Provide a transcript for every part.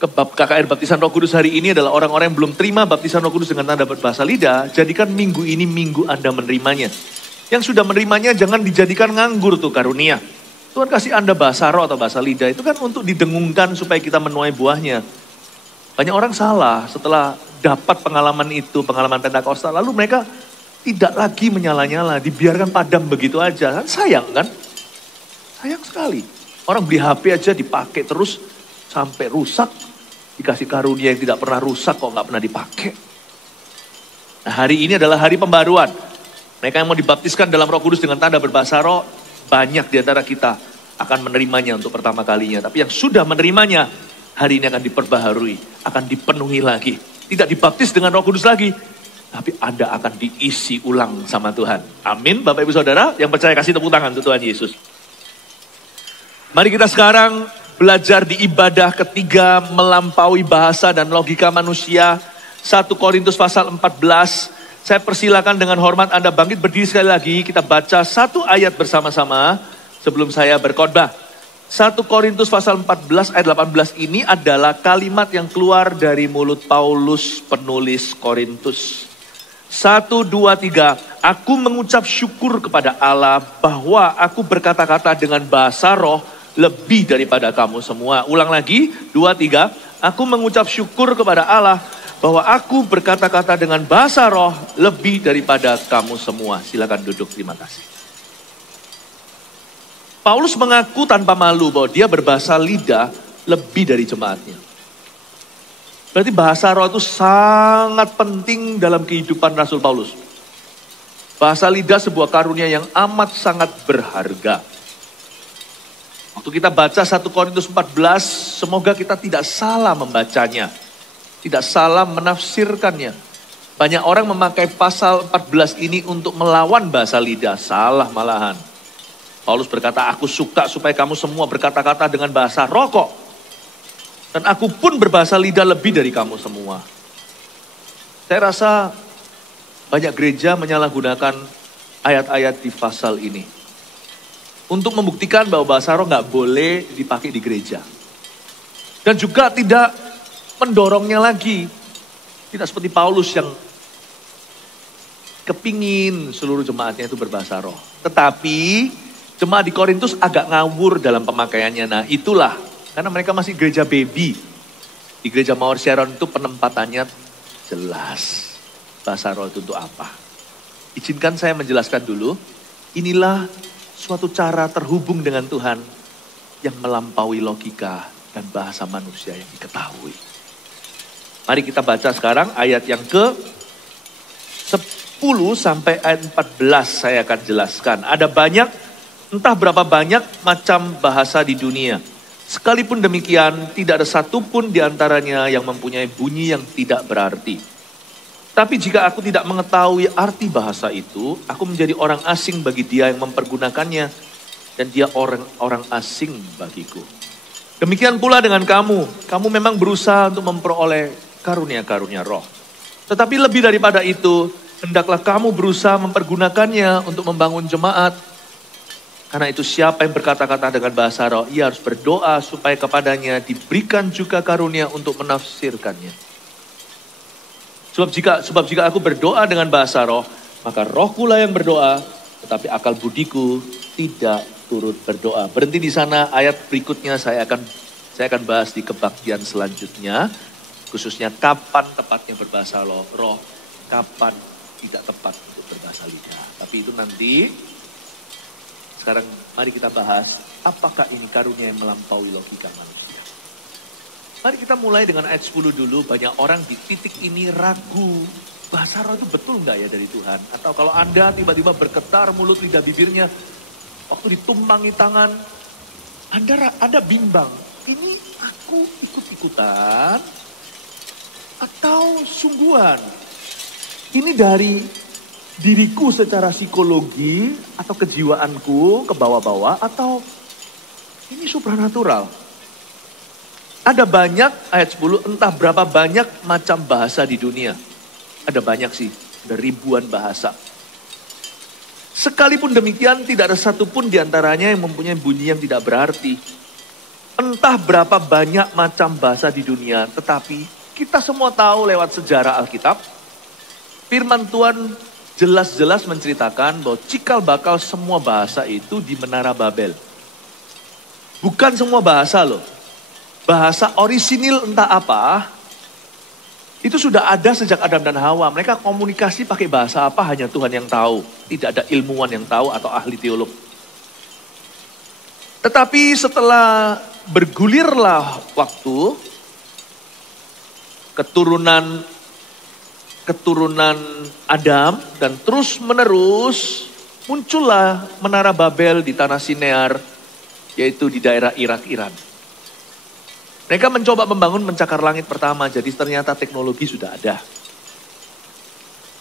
KKR Baptisan Roh Kudus hari ini adalah orang-orang yang belum terima baptisan Roh Kudus dengan tanda berbahasa lidah, jadikan minggu ini minggu Anda menerimanya. Yang sudah menerimanya jangan dijadikan nganggur tuh karunia. Tuhan kasih Anda bahasa roh atau bahasa lidah itu kan untuk didengungkan supaya kita menuai buahnya. Banyak orang salah setelah dapat pengalaman itu, pengalaman Pentakosta, lalu mereka tidak lagi menyala-nyala, dibiarkan padam begitu aja. Kan sayang kan? Sayang sekali. Orang beli HP aja dipakai terus sampai rusak. Dikasih karunia yang tidak pernah rusak kok nggak pernah dipakai. Nah, hari ini adalah hari pembaruan. Mereka yang mau dibaptiskan dalam Roh Kudus dengan tanda berbahasa roh, banyak di antara kita akan menerimanya untuk pertama kalinya. Tapi yang sudah menerimanya, hari ini akan diperbaharui, akan dipenuhi lagi. Tidak dibaptis dengan Roh Kudus lagi, tapi Anda akan diisi ulang sama Tuhan. Amin, Bapak Ibu Saudara. Yang percaya kasih tepuk tangan untuk Tuhan Yesus. Mari kita sekarang belajar di ibadah ketiga melampaui bahasa dan logika manusia. 1 Korintus pasal 14. Saya persilakan dengan hormat Anda bangkit berdiri sekali lagi. Kita baca satu ayat bersama-sama sebelum saya berkhotbah. 1 Korintus pasal 14 ayat 18 ini adalah kalimat yang keluar dari mulut Paulus penulis Korintus. 1, 2, 3. Aku mengucap syukur kepada Allah bahwa aku berkata-kata dengan bahasa roh lebih daripada kamu semua. Ulang lagi, 2, 3. Aku mengucap syukur kepada Allah bahwa aku berkata-kata dengan bahasa roh lebih daripada kamu semua. Silakan duduk, terima kasih. Paulus mengaku tanpa malu bahwa dia berbahasa lidah lebih dari jemaatnya. Berarti bahasa roh itu sangat penting dalam kehidupan Rasul Paulus. Bahasa lidah sebuah karunia yang amat sangat berharga. Waktu kita baca 1 Korintus 14, semoga kita tidak salah membacanya. Tidak salah menafsirkannya. Banyak orang memakai pasal 14 ini untuk melawan bahasa lidah. Salah malahan. Paulus berkata, aku suka supaya kamu semua berkata-kata dengan bahasa roh kok. Dan aku pun berbahasa lidah lebih dari kamu semua. Saya rasa banyak gereja menyalahgunakan ayat-ayat di pasal ini. Untuk membuktikan bahwa bahasa roh nggak boleh dipakai di gereja. Dan juga tidak mendorongnya lagi. Tidak seperti Paulus yang kepingin seluruh jemaatnya itu berbahasa roh. Tetapi jemaat di Korintus agak ngawur dalam pemakaiannya. Nah itulah, karena mereka masih gereja baby. Di gereja Mawar Sharon itu penempatannya jelas. Bahasa roh itu untuk apa? Izinkan saya menjelaskan dulu. Inilah suatu cara terhubung dengan Tuhan yang melampaui logika dan bahasa manusia yang diketahui. Mari kita baca sekarang ayat yang ke 10 sampai ayat 14 saya akan jelaskan. Ada banyak, entah berapa banyak macam bahasa di dunia. Sekalipun demikian, tidak ada satupun di antaranya yang mempunyai bunyi yang tidak berarti. Tapi jika aku tidak mengetahui arti bahasa itu, aku menjadi orang asing bagi dia yang mempergunakannya. Dan dia orang asing bagiku. Demikian pula dengan kamu. Kamu memang berusaha untuk memperoleh karunia-karunia roh. Tetapi lebih daripada itu, hendaklah kamu berusaha mempergunakannya untuk membangun jemaat. Karena itu siapa yang berkata-kata dengan bahasa roh, ia harus berdoa supaya kepadanya diberikan juga karunia untuk menafsirkannya. Sebab jika aku berdoa dengan bahasa roh, maka rohkulah yang berdoa, tetapi akal budiku tidak turut berdoa. Berhenti di sana, ayat berikutnya saya akan bahas di kebaktian selanjutnya. Khususnya kapan tepatnya berbahasa roh, kapan tidak tepat untuk berbahasa lidah. Tapi itu nanti, sekarang mari kita bahas, apakah ini karunia yang melampaui logika manusia. Mari kita mulai dengan ayat 10 dulu. Banyak orang di titik ini ragu. Bahasa roh itu betul nggak ya dari Tuhan? Atau kalau Anda tiba-tiba bergetar mulut lidah bibirnya. Waktu ditumpangi tangan. Anda bimbang. Ini aku ikut-ikutan. Atau sungguhan. Ini dari diriku secara psikologi. Atau kejiwaanku ke bawah-bawah. Atau ini supranatural. Ada banyak, ayat 10, entah berapa banyak macam bahasa di dunia. Ada banyak sih, ada ribuan bahasa. Sekalipun demikian, tidak ada satupun di antaranya yang mempunyai bunyi yang tidak berarti. Entah berapa banyak macam bahasa di dunia, tetapi kita semua tahu lewat sejarah Alkitab, firman Tuhan jelas-jelas menceritakan bahwa cikal bakal semua bahasa itu di Menara Babel. Bukan semua bahasa loh. Bahasa orisinil entah apa, itu sudah ada sejak Adam dan Hawa. Mereka komunikasi pakai bahasa apa hanya Tuhan yang tahu. Tidak ada ilmuwan yang tahu atau ahli teolog. Tetapi setelah bergulirlah waktu, keturunan Adam dan terus menerus muncullah Menara Babel di tanah Sinear, yaitu di daerah Irak, Iran. Mereka mencoba membangun pencakar langit pertama, jadi ternyata teknologi sudah ada.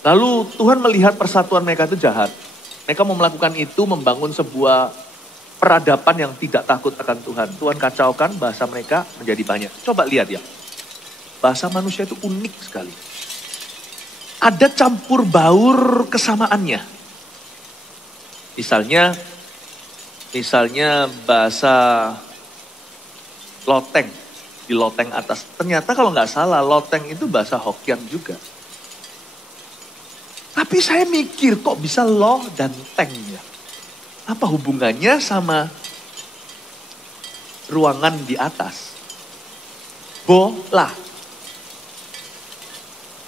Lalu Tuhan melihat persatuan mereka itu jahat. Mereka mau melakukan itu, membangun sebuah peradaban yang tidak takut akan Tuhan. Tuhan kacaukan bahasa mereka menjadi banyak. Coba lihat ya, bahasa manusia itu unik sekali. Ada campur baur kesamaannya. Misalnya bahasa loteng. Di loteng atas. Ternyata kalau nggak salah, loteng itu bahasa Hokkien juga. Tapi saya mikir kok bisa lo dan teng ya? Apa hubungannya sama ruangan di atas? Bola.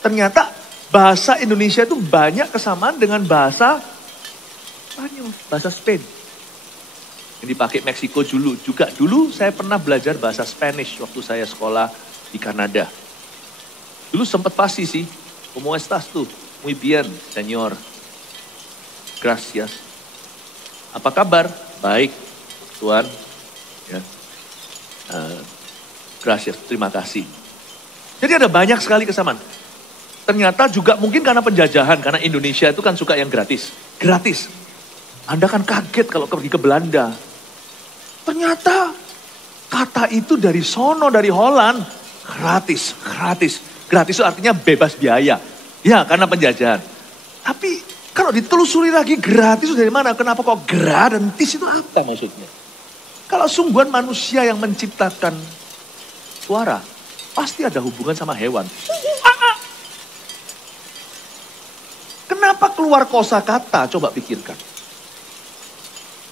Ternyata bahasa Indonesia itu banyak kesamaan dengan bahasa Spanyol, bahasa Spain. Yang dipakai Meksiko dulu. Juga dulu saya pernah belajar bahasa Spanish waktu saya sekolah di Kanada. Dulu sempat pasti sih. ¿Cómo estás tú? Muy bien, señor. Gracias. Apa kabar? Baik, Tuhan. Ya. Gracias, terima kasih. Jadi ada banyak sekali kesamaan. Ternyata juga mungkin karena penjajahan. Karena Indonesia itu kan suka yang gratis. Gratis. Anda kan kaget kalau pergi ke Belanda. Ternyata kata itu dari sono, dari Holland. Gratis, gratis. Gratis itu artinya bebas biaya. Ya, karena penjajahan. Tapi kalau ditelusuri lagi gratis itu dari mana? Kenapa kok gratis itu apa maksudnya? Kalau sungguhan manusia yang menciptakan suara, pasti ada hubungan sama hewan. Kenapa keluar kosakata? Coba pikirkan.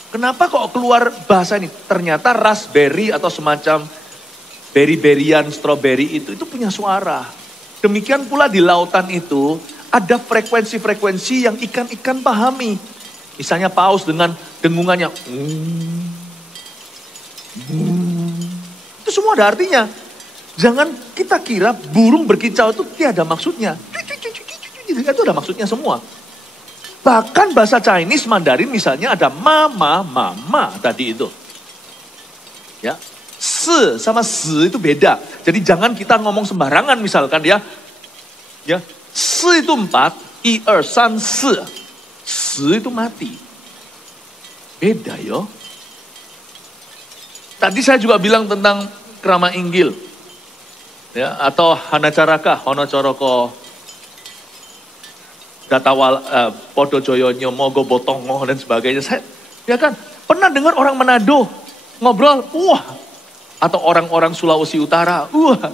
Kenapa kok keluar bahasa ini? Ternyata raspberry atau semacam beri-berian, strawberry itu punya suara. Demikian pula di lautan itu ada frekuensi-frekuensi yang ikan-ikan pahami. Misalnya paus dengan dengungannya. Itu semua ada artinya. Jangan kita kira burung berkicau itu tiada maksudnya. Itu ada maksudnya semua. Bahkan bahasa Chinese, Mandarin misalnya ada mama, mama tadi itu. Ya, se sama si itu beda. Jadi jangan kita ngomong sembarangan misalkan ya. Ya, se itu 4, 1, 2, 3, 4. Si itu mati. Beda yo. Tadi saya juga bilang tentang krama inggil. Ya, atau hanacaraka, honocoroko. Datawal, Podo Joyonyo, Mogo Botongo dan sebagainya. Saya ya kan pernah dengar orang Manado ngobrol, wah. Atau orang-orang Sulawesi Utara, wah.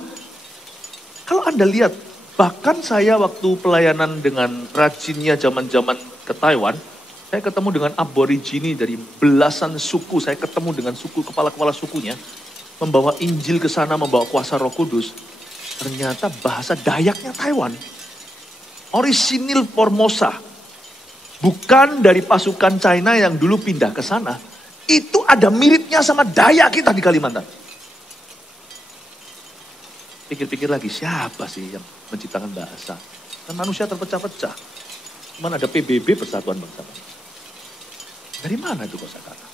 Kalau Anda lihat, bahkan saya waktu pelayanan dengan rajinnya zaman-zaman ke Taiwan, saya ketemu dengan aborigini dari belasan suku. Saya ketemu dengan suku, kepala-kepala sukunya. Membawa Injil ke sana, membawa kuasa Roh Kudus. Ternyata bahasa Dayaknya Taiwan. Orisinil Formosa, bukan dari pasukan China yang dulu pindah ke sana. Itu ada miripnya sama Dayak kita di Kalimantan. Pikir-pikir lagi, siapa sih yang menciptakan bahasa? Kan manusia terpecah-pecah. Cuman ada PBB, Persatuan Bangsa. Dari mana itu kosakata?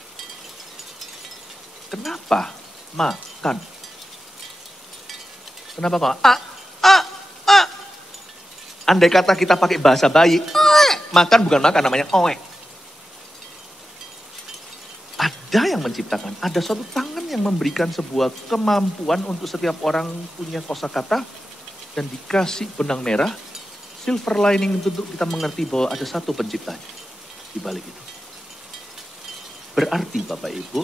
Kenapa makan? Kenapa kok? Andai kata kita pakai bahasa bayi, makan bukan makan, namanya oe. Ada yang menciptakan, ada suatu tangan yang memberikan sebuah kemampuan untuk setiap orang punya kosakata dan dikasih benang merah, silver lining untuk kita mengerti bahwa ada satu penciptanya di balik itu. Berarti Bapak Ibu,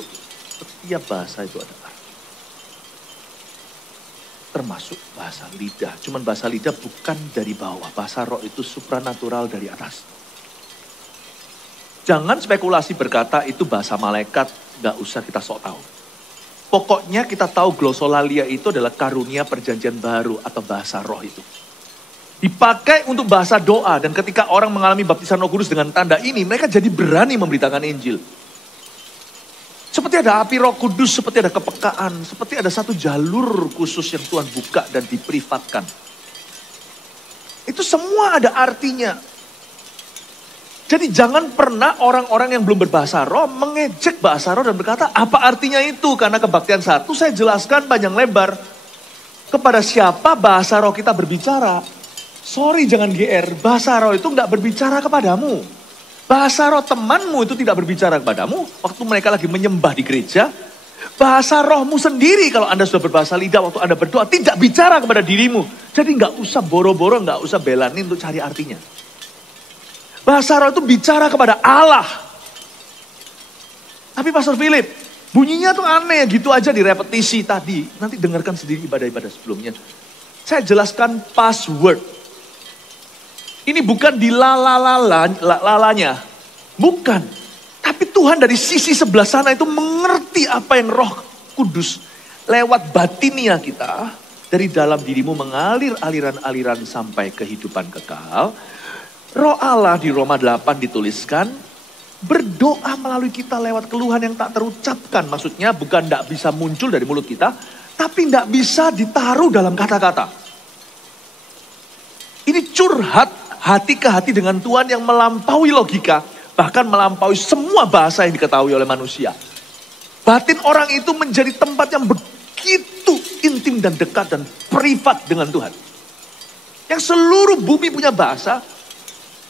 setiap bahasa itu ada arti. termasuk bahasa lidah. Cuman bahasa lidah bukan dari bawah. Bahasa roh itu supranatural dari atas. Jangan spekulasi berkata itu bahasa malaikat, gak usah kita sok tahu. Pokoknya kita tahu glosolalia itu adalah karunia perjanjian baru atau bahasa roh itu. Dipakai untuk bahasa doa dan ketika orang mengalami baptisan Roh Kudus dengan tanda ini, mereka jadi berani memberitakan Injil. Seperti ada api Roh Kudus, seperti ada kepekaan, seperti ada satu jalur khusus yang Tuhan buka dan diprivatkan. Itu semua ada artinya. Jadi jangan pernah orang-orang yang belum berbahasa roh mengejek bahasa roh dan berkata, apa artinya itu? Karena kebaktian 1 saya jelaskan panjang lebar. Kepada siapa bahasa roh kita berbicara? Sorry jangan GR, bahasa roh itu enggak berbicara kepadamu. Bahasa roh temanmu itu tidak berbicara kepadamu waktu mereka lagi menyembah di gereja. Bahasa rohmu sendiri kalau Anda sudah berbahasa lidah waktu Anda berdoa tidak bicara kepada dirimu. Jadi nggak usah boro-boro, nggak usah belanin untuk cari artinya. Bahasa roh itu bicara kepada Allah. Tapi Pastor Philip, bunyinya tuh aneh gitu aja direpetisi tadi. Nanti dengarkan sendiri ibadah-ibadah sebelumnya. Saya jelaskan password. Ini bukan di lalanya. Bukan. Tapi Tuhan dari sisi sebelah sana itu mengerti apa yang Roh Kudus lewat batinia kita. Dari dalam dirimu mengalir aliran-aliran sampai kehidupan kekal. Roh Allah di Roma 8 dituliskan. Berdoa melalui kita lewat keluhan yang tak terucapkan. Maksudnya bukan tidak bisa muncul dari mulut kita. Tapi tidak bisa ditaruh dalam kata-kata. Ini curhat. Hati ke hati dengan Tuhan yang melampaui logika. Bahkan melampaui semua bahasa yang diketahui oleh manusia. Batin orang itu menjadi tempat yang begitu intim dan dekat dan privat dengan Tuhan. Yang seluruh bumi punya bahasa.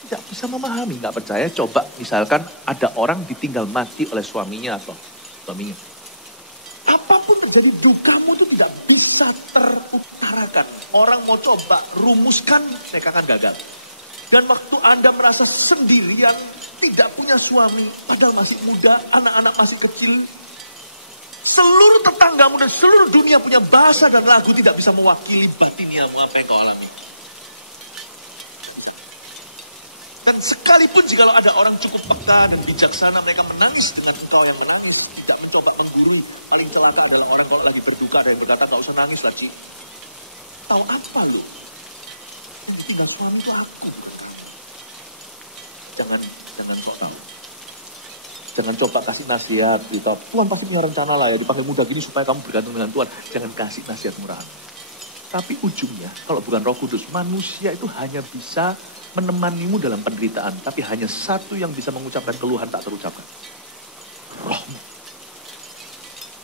Tidak bisa memahami, nggak percaya. Coba misalkan ada orang ditinggal mati oleh suaminya atau suaminya. Apapun terjadi dukamu itu tidak bisa terutarakan. Orang mau coba rumuskan, mereka akan gagal. Dan waktu Anda merasa sendirian, tidak punya suami, padahal masih muda, anak-anak masih kecil. Seluruh tetanggamu dan seluruh dunia punya bahasa dan lagu tidak bisa mewakili batiniamu apa yang kau alami. Dan sekalipun jika ada orang cukup peka dan bijaksana, mereka menangis dengan kau yang menangis. Tidak mencoba mengguru. Paling celaka adalah orang kalau lagi berduka dan berkata, gak usah nangis lah, Ci. Tahu apa lu? Yang tinggal suami itu aku. Jangan kok tahu. Jangan coba kasih nasihat. Gitu. Tuhan pasti punya rencana lah ya. Dipanggil muda gini supaya kamu bergantung dengan Tuhan. Jangan kasih nasihat murahan. Tapi ujungnya, kalau bukan Roh Kudus, manusia itu hanya bisa menemanimu dalam penderitaan. Tapi hanya satu yang bisa mengucapkan keluhan tak terucapkan. Rohmu.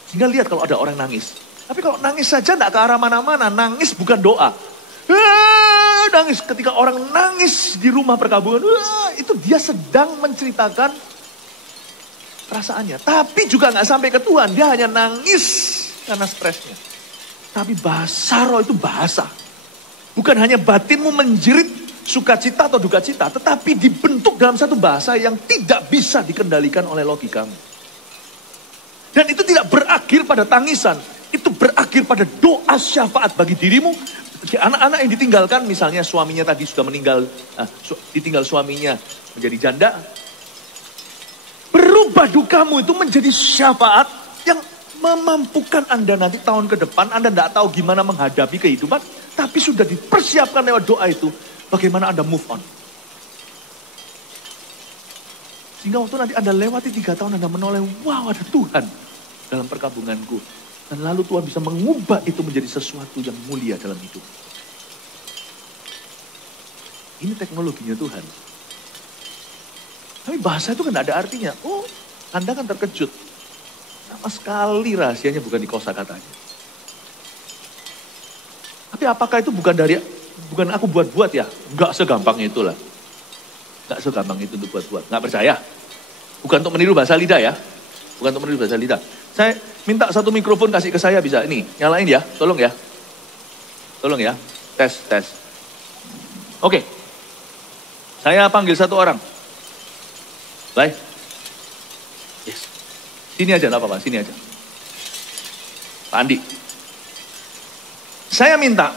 Sehingga lihat kalau ada orang nangis. Tapi kalau nangis saja tidak ke arah mana-mana. Nangis bukan doa. Nangis ketika orang nangis di rumah perkabungan. Itu dia sedang menceritakan perasaannya. Tapi juga nggak sampai ke Tuhan. Dia hanya nangis karena stresnya. Tapi bahasa roh itu bahasa. Bukan hanya batinmu menjerit sukacita atau duka cita. Tetapi dibentuk dalam satu bahasa yang tidak bisa dikendalikan oleh logikamu. Dan itu tidak berakhir pada tangisan. Itu berakhir pada doa syafaat bagi dirimu. Anak-anak yang ditinggalkan, misalnya suaminya tadi sudah meninggal. Ditinggal suaminya menjadi janda. Berubah dukamu itu menjadi syafaat yang memampukan Anda nanti tahun ke depan. Anda tidak tahu gimana menghadapi kehidupan. Tapi sudah dipersiapkan lewat doa itu. Bagaimana Anda move on. Sehingga waktu nanti Anda lewati 3 tahun Anda menoleh. Wow, ada Tuhan dalam perkabunganku. Dan lalu Tuhan bisa mengubah itu menjadi sesuatu yang mulia dalam hidup. Ini teknologinya Tuhan. Tapi bahasa itu kan tidak ada artinya. Oh, Anda kan terkejut. Sama sekali rahasianya bukan di kosakatanya. Tapi apakah itu bukan aku buat-buat ya? Enggak segampang itulah. Enggak segampang itu untuk buat-buat. Enggak percaya. Bukan untuk meniru bahasa lidah ya. Bukan untuk meniru bahasa lidah. Saya minta satu mikrofon kasih ke saya bisa. Ini, nyalain ya. Tolong ya. Tolong ya. Tes. Oke. Saya panggil satu orang. Baik. Yes. Sini aja, enggak apa-apa. Sini aja. Pak Andi. Saya minta,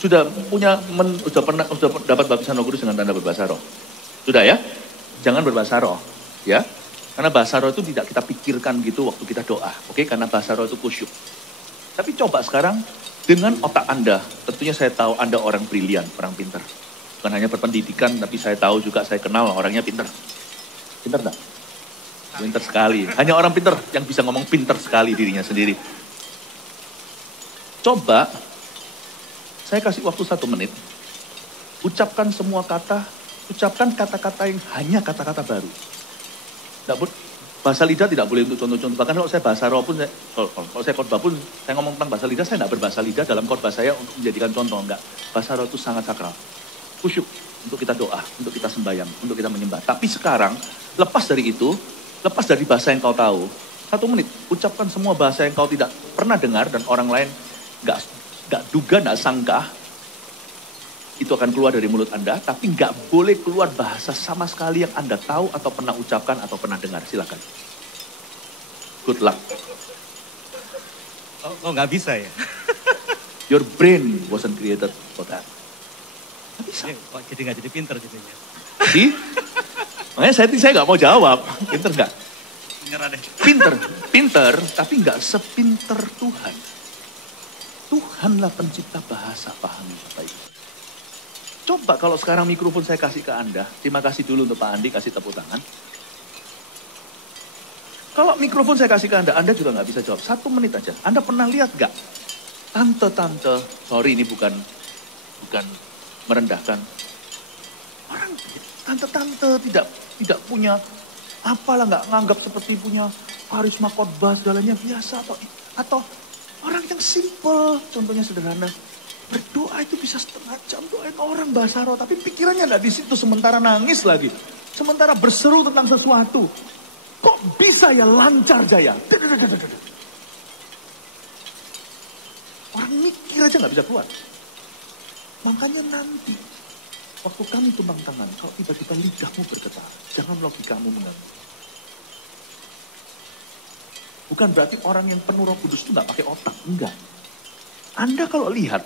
sudah dapat baptisan Roh Kudus dengan tanda berbahasa roh. Sudah ya? Jangan berbahasa roh, ya. Karena bahasa roh itu tidak kita pikirkan gitu waktu kita doa, oke? Karena bahasa roh itu kusyuk. Tapi coba sekarang dengan otak Anda, tentunya saya tahu Anda orang brilian, orang pintar. Bukan hanya berpendidikan, tapi saya tahu juga saya kenal orangnya pintar. Pintar enggak? Pintar sekali. Hanya orang pintar yang bisa ngomong pintar sekali dirinya sendiri. Coba, saya kasih waktu 1 menit. Ucapkan semua kata, ucapkan kata-kata yang hanya kata-kata baru. Bahasa lidah tidak boleh untuk contoh-contoh. Bahkan kalau saya bahasa roh pun, kalau saya khotbah pun, saya ngomong tentang bahasa lidah, saya tidak berbahasa lidah dalam khotbah saya untuk menjadikan contoh. Enggak. Bahasa roh itu sangat sakral. Kusyuk untuk kita doa, untuk kita sembahyang, untuk kita menyembah. Tapi sekarang, lepas dari itu, lepas dari bahasa yang kau tahu, 1 menit, ucapkan semua bahasa yang kau tidak pernah dengar dan orang lain nggak duga, nggak sangka, itu akan keluar dari mulut Anda, tapi nggak boleh keluar bahasa sama sekali yang Anda tahu atau pernah ucapkan atau pernah dengar. Silakan. Good luck. Oh nggak bisa ya? Your brain wasn't created for that. Nggak bisa. Jadi nggak jadi pinter jadinya. See? Makanya saya nggak mau jawab. Pinter nggak? Menyerah deh. Pinter, tapi nggak sepinter Tuhan. Tuhanlah pencipta bahasa, pahami Bapak Ibu. Coba kalau sekarang mikrofon saya kasih ke Anda, terima kasih dulu untuk Pak Andi, kasih tepuk tangan. Kalau mikrofon saya kasih ke Anda juga nggak bisa jawab. 1 menit aja. Anda pernah lihat nggak? Tante, sorry ini bukan merendahkan. Orang tante-tante tidak punya apalah, nggak nganggap seperti punya karisma khotbah segalanya biasa atau orang yang simple, contohnya sederhana. Berdoa itu bisa 1/2 jam doain orang bahasa roh, tapi pikirannya nggak di situ, sementara nangis lagi. Sementara berseru tentang sesuatu. Kok bisa ya lancar jaya? Orang mikir aja nggak bisa keluar. Makanya nanti, waktu kami tumbang tangan, kalau tiba-tiba lidahmu bergetar, jangan logikamu mengganggu. Bukan berarti orang yang penuh Roh Kudus itu nggak pakai otak, enggak. Anda kalau lihat,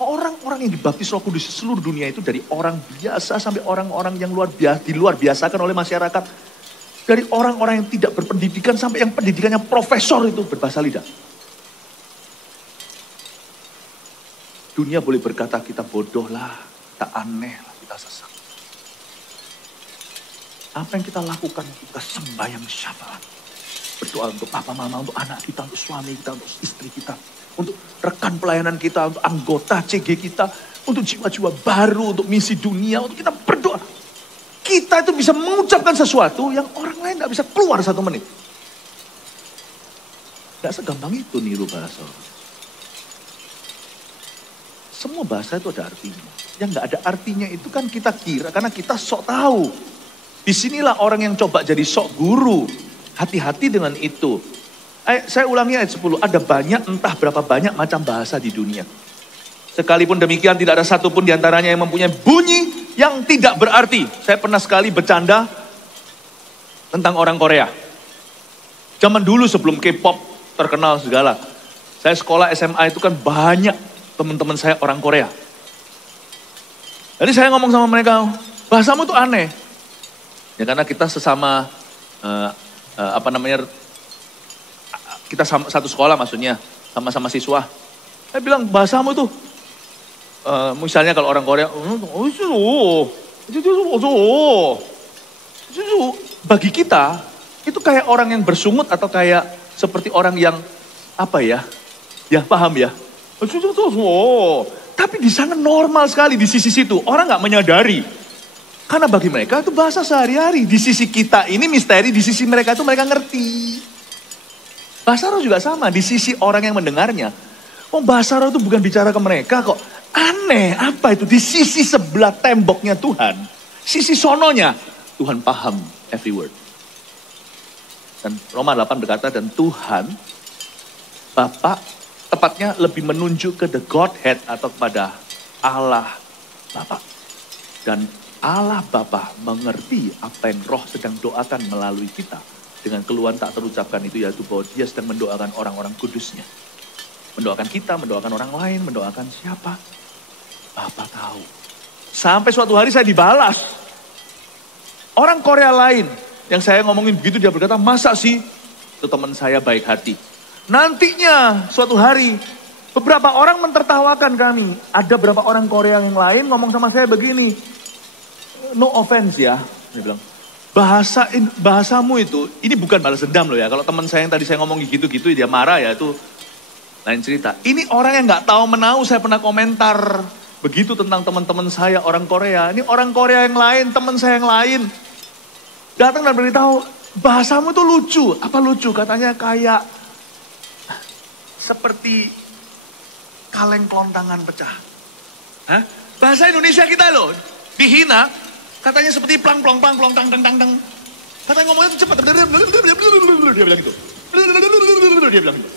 orang-orang yang dibaptis Roh Kudus di seluruh dunia itu dari orang biasa sampai orang-orang yang luar biasakan oleh masyarakat. Dari orang-orang yang tidak berpendidikan sampai yang pendidikannya profesor itu berbahasa lidah. Dunia boleh berkata kita bodoh lah, kita aneh lah, kita sesat. Apa yang kita lakukan? Kita sembahyang syafaat. Berdoa untuk papa mama, untuk anak kita, untuk suami kita, untuk istri kita. Untuk rekan pelayanan kita, untuk anggota CG kita. Untuk jiwa-jiwa baru, untuk misi dunia. Untuk kita berdoa. Kita itu bisa mengucapkan sesuatu yang orang lain gak bisa keluar 1 menit. Gak segampang itu niru bahasa. Semua bahasa itu ada artinya. Yang gak ada artinya itu kan kita kira, karena kita sok tahu. Disinilah orang yang coba jadi sok guru. Hati-hati dengan itu. Saya ulangi ayat 10. Ada banyak, entah berapa banyak macam bahasa di dunia. Sekalipun demikian tidak ada satupun diantaranya yang mempunyai bunyi yang tidak berarti. Saya pernah sekali bercanda tentang orang Korea. Zaman dulu sebelum K-pop terkenal segala. Saya sekolah SMA itu kan banyak teman-teman saya orang Korea. Jadi saya ngomong sama mereka, bahasamu tuh aneh. Ya karena kita sesama kita satu sekolah maksudnya, sama-sama siswa. Saya bilang bahasamu tuh, misalnya kalau orang Korea, bagi kita itu kayak orang yang bersungut atau kayak seperti orang yang apa ya paham ya. Tapi di sana normal sekali di sisi situ, orang nggak menyadari. Karena bagi mereka itu bahasa sehari-hari. Di sisi kita ini misteri, di sisi mereka itu mereka ngerti. Bahasa roh juga sama, di sisi orang yang mendengarnya. Oh bahasa roh itu bukan bicara ke mereka kok. Aneh, apa itu? Di sisi sebelah temboknya Tuhan. Sisi sononya, Tuhan paham every word. Dan Roma 8 berkata, dan Tuhan, Bapa, tepatnya lebih menunjuk ke the Godhead atau kepada Allah Bapa. Dan Allah Bapa mengerti apa yang roh sedang doakan melalui kita. Dengan keluhan tak terucapkan itu yaitu bahwa dia sedang mendoakan orang-orang kudusnya. Mendoakan kita, mendoakan orang lain, mendoakan siapa. Bapak tahu. Sampai suatu hari saya dibalas. Orang Korea lain yang saya ngomongin begitu, dia berkata, masa sih? Itu teman saya baik hati. Nantinya suatu hari beberapa orang mentertawakan kami. Ada beberapa orang Korea yang lain ngomong sama saya begini. No offense ya, dia bilang. Bahasamu itu, ini bukan balas dendam loh ya. Kalau teman saya yang tadi saya ngomong gitu-gitu, dia marah ya, itu lain cerita. Ini orang yang nggak tahu menau, saya pernah komentar begitu tentang teman-teman saya orang Korea. Ini orang Korea yang lain, teman saya yang lain. Datang dan beritahu, bahasamu tuh lucu. Apa lucu? Katanya kayak seperti kaleng kelontangan pecah. Hah? Bahasa Indonesia kita loh, dihina. Katanya seperti plang plong plang plong tang tang tang tang. Katanya ngomongnya cepat. Dia bilang gitu. Dia bilang gitu.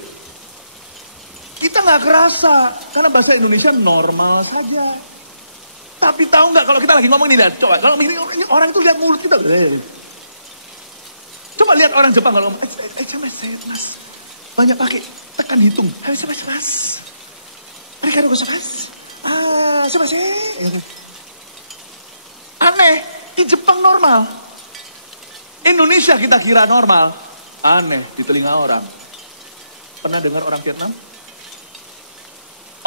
Kita nggak kerasa karena bahasa Indonesia normal saja. Tapi tahu nggak kalau kita lagi ngomong ini, coba kalau ini orang itu lihat mulut kita. Coba lihat orang Jepang kalau ngomong, mas, banyak pakai tekan hitung. Mas. Mereka ada mas. Sama sih. Aneh, di Jepang normal. Indonesia kita kira normal. Aneh di telinga orang. Pernah dengar orang Vietnam?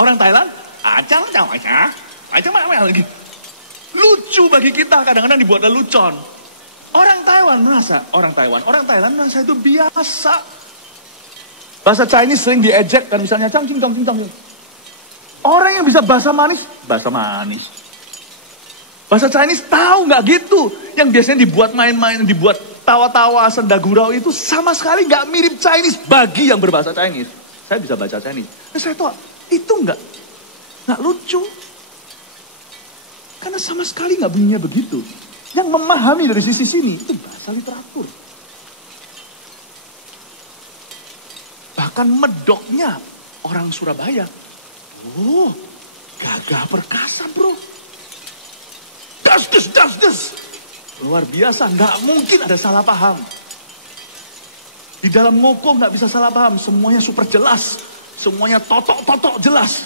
Orang Thailand? Acang lagi. Lucu bagi kita, kadang-kadang dibuat lelucon. Orang Thailand merasa itu biasa. Bahasa Chinese sering diejek kan, misalnya cang. Orang yang bisa bahasa manis. Bahasa Chinese tahu nggak gitu. Yang biasanya dibuat main-main, dibuat tawa-tawa, senda gurau itu sama sekali nggak mirip Chinese bagi yang berbahasa Chinese. Saya bisa baca Chinese. Nah, saya tahu itu nggak lucu. Karena sama sekali nggak bunyinya begitu. Yang memahami dari sisi sini itu bahasa literatur. Bahkan medoknya orang Surabaya. Oh, gagah perkasa bro. Das. Luar biasa, nggak mungkin ada salah paham. Di dalam ngoko nggak bisa salah paham, semuanya super jelas. Semuanya totok jelas.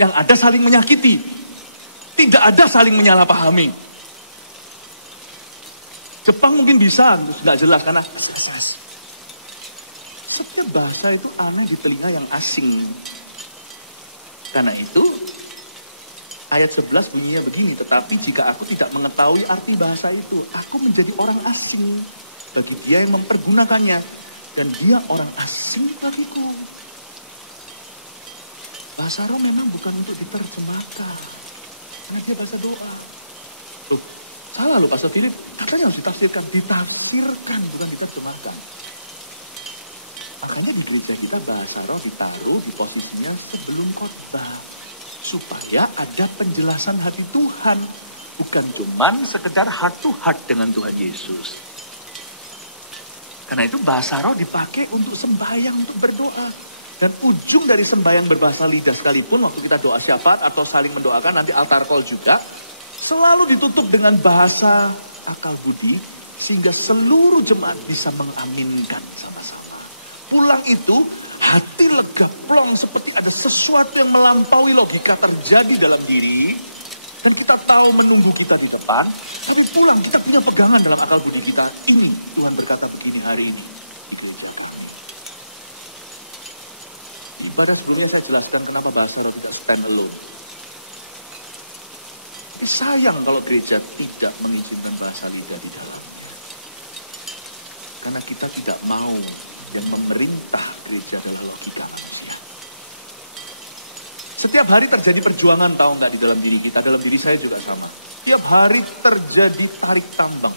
Yang ada saling menyakiti. Tidak ada saling menyalahpahami. Jepang mungkin bisa, nggak jelas karena setiap bahasa itu aneh di telinga yang asing. Karena itu ayat 11 bunyinya begini, tetapi jika aku tidak mengetahui arti bahasa itu, aku menjadi orang asing bagi dia yang mempergunakannya, dan dia orang asing bagiku. Bahasa roh memang bukan untuk diterjemahkan, karena dia bahasa doa. Loh, salah loh Pastor Philip, katanya harus ditafsirkan, bukan diterjemahkan. Makanya di gereja kita bahasa roh ditaruh di posisinya sebelum khotbah. Supaya ada penjelasan hati Tuhan. Bukan cuman sekedar heart to heart dengan Tuhan Yesus. Karena itu bahasa roh dipakai untuk sembahyang, untuk berdoa. Dan ujung dari sembahyang berbahasa lidah sekalipun, waktu kita doa syafaat atau saling mendoakan, nanti altar call juga, selalu ditutup dengan bahasa akal budi, sehingga seluruh jemaat bisa mengaminkan sama-sama. Pulang itu, hati lega plong seperti ada sesuatu yang melampaui logika terjadi dalam diri. Dan kita tahu menunggu kita di depan. Tapi pulang kita punya pegangan dalam akal budi kita. Ini Tuhan berkata begini hari ini. Ibadah sebelumnya saya jelaskan kenapa bahasa roh tidak stand alone. Sayang kalau gereja tidak mengizinkan bahasa lidah di dalam. Karena kita tidak mau yang memerintah gereja dalam logika manusia. Setiap hari terjadi perjuangan, tahu nggak, di dalam diri kita, dalam diri saya juga sama. Setiap hari terjadi tarik tambang.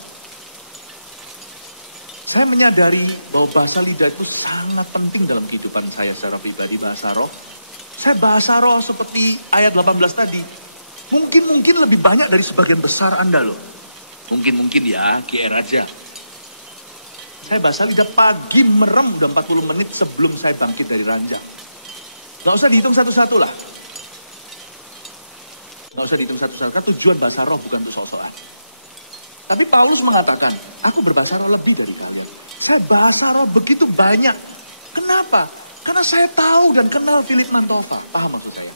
Saya menyadari bahwa bahasa lidah itu sangat penting dalam kehidupan saya secara pribadi, bahasa roh. Saya bahasa roh seperti ayat 18 tadi. Mungkin lebih banyak dari sebagian besar Anda loh. Mungkin ya, GR aja. Saya bahasa lidah pagi merem udah 40 menit sebelum saya bangkit dari ranjang. Gak usah dihitung satu-satu lah. Gak usah dihitung satu-satu. Kan tujuan bahasa roh bukan untuk soal-soal. Tapi Paulus mengatakan, aku berbahasa roh lebih dari kalian. Saya bahasa roh begitu banyak. Kenapa? Karena saya tahu dan kenal Philip Mantova. Paham maksud saya?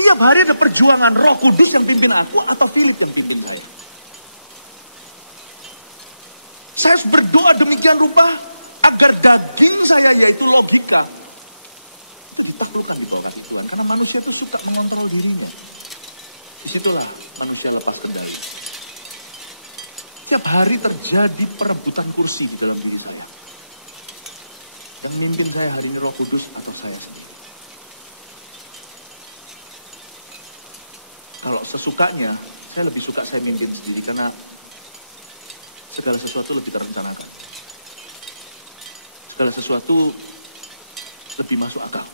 Tiap hari ada perjuangan Roh Kudus yang pimpin aku atau Philip yang pimpin saya. Saya harus berdoa demikian rupa agar daging saya yaitu logika ditaklukkan di bawah kaki Tuhan. Karena manusia itu suka mengontrol dirinya. Disitulah manusia lepas kendali. Tiap hari terjadi perebutan kursi di dalam diri saya. Dan mimpin saya hari ini Roh Kudus atau saya sendiri. Kalau sesukanya, saya lebih suka saya mimpin sendiri karena segala sesuatu lebih terencanakan. Segala sesuatu lebih masuk akal.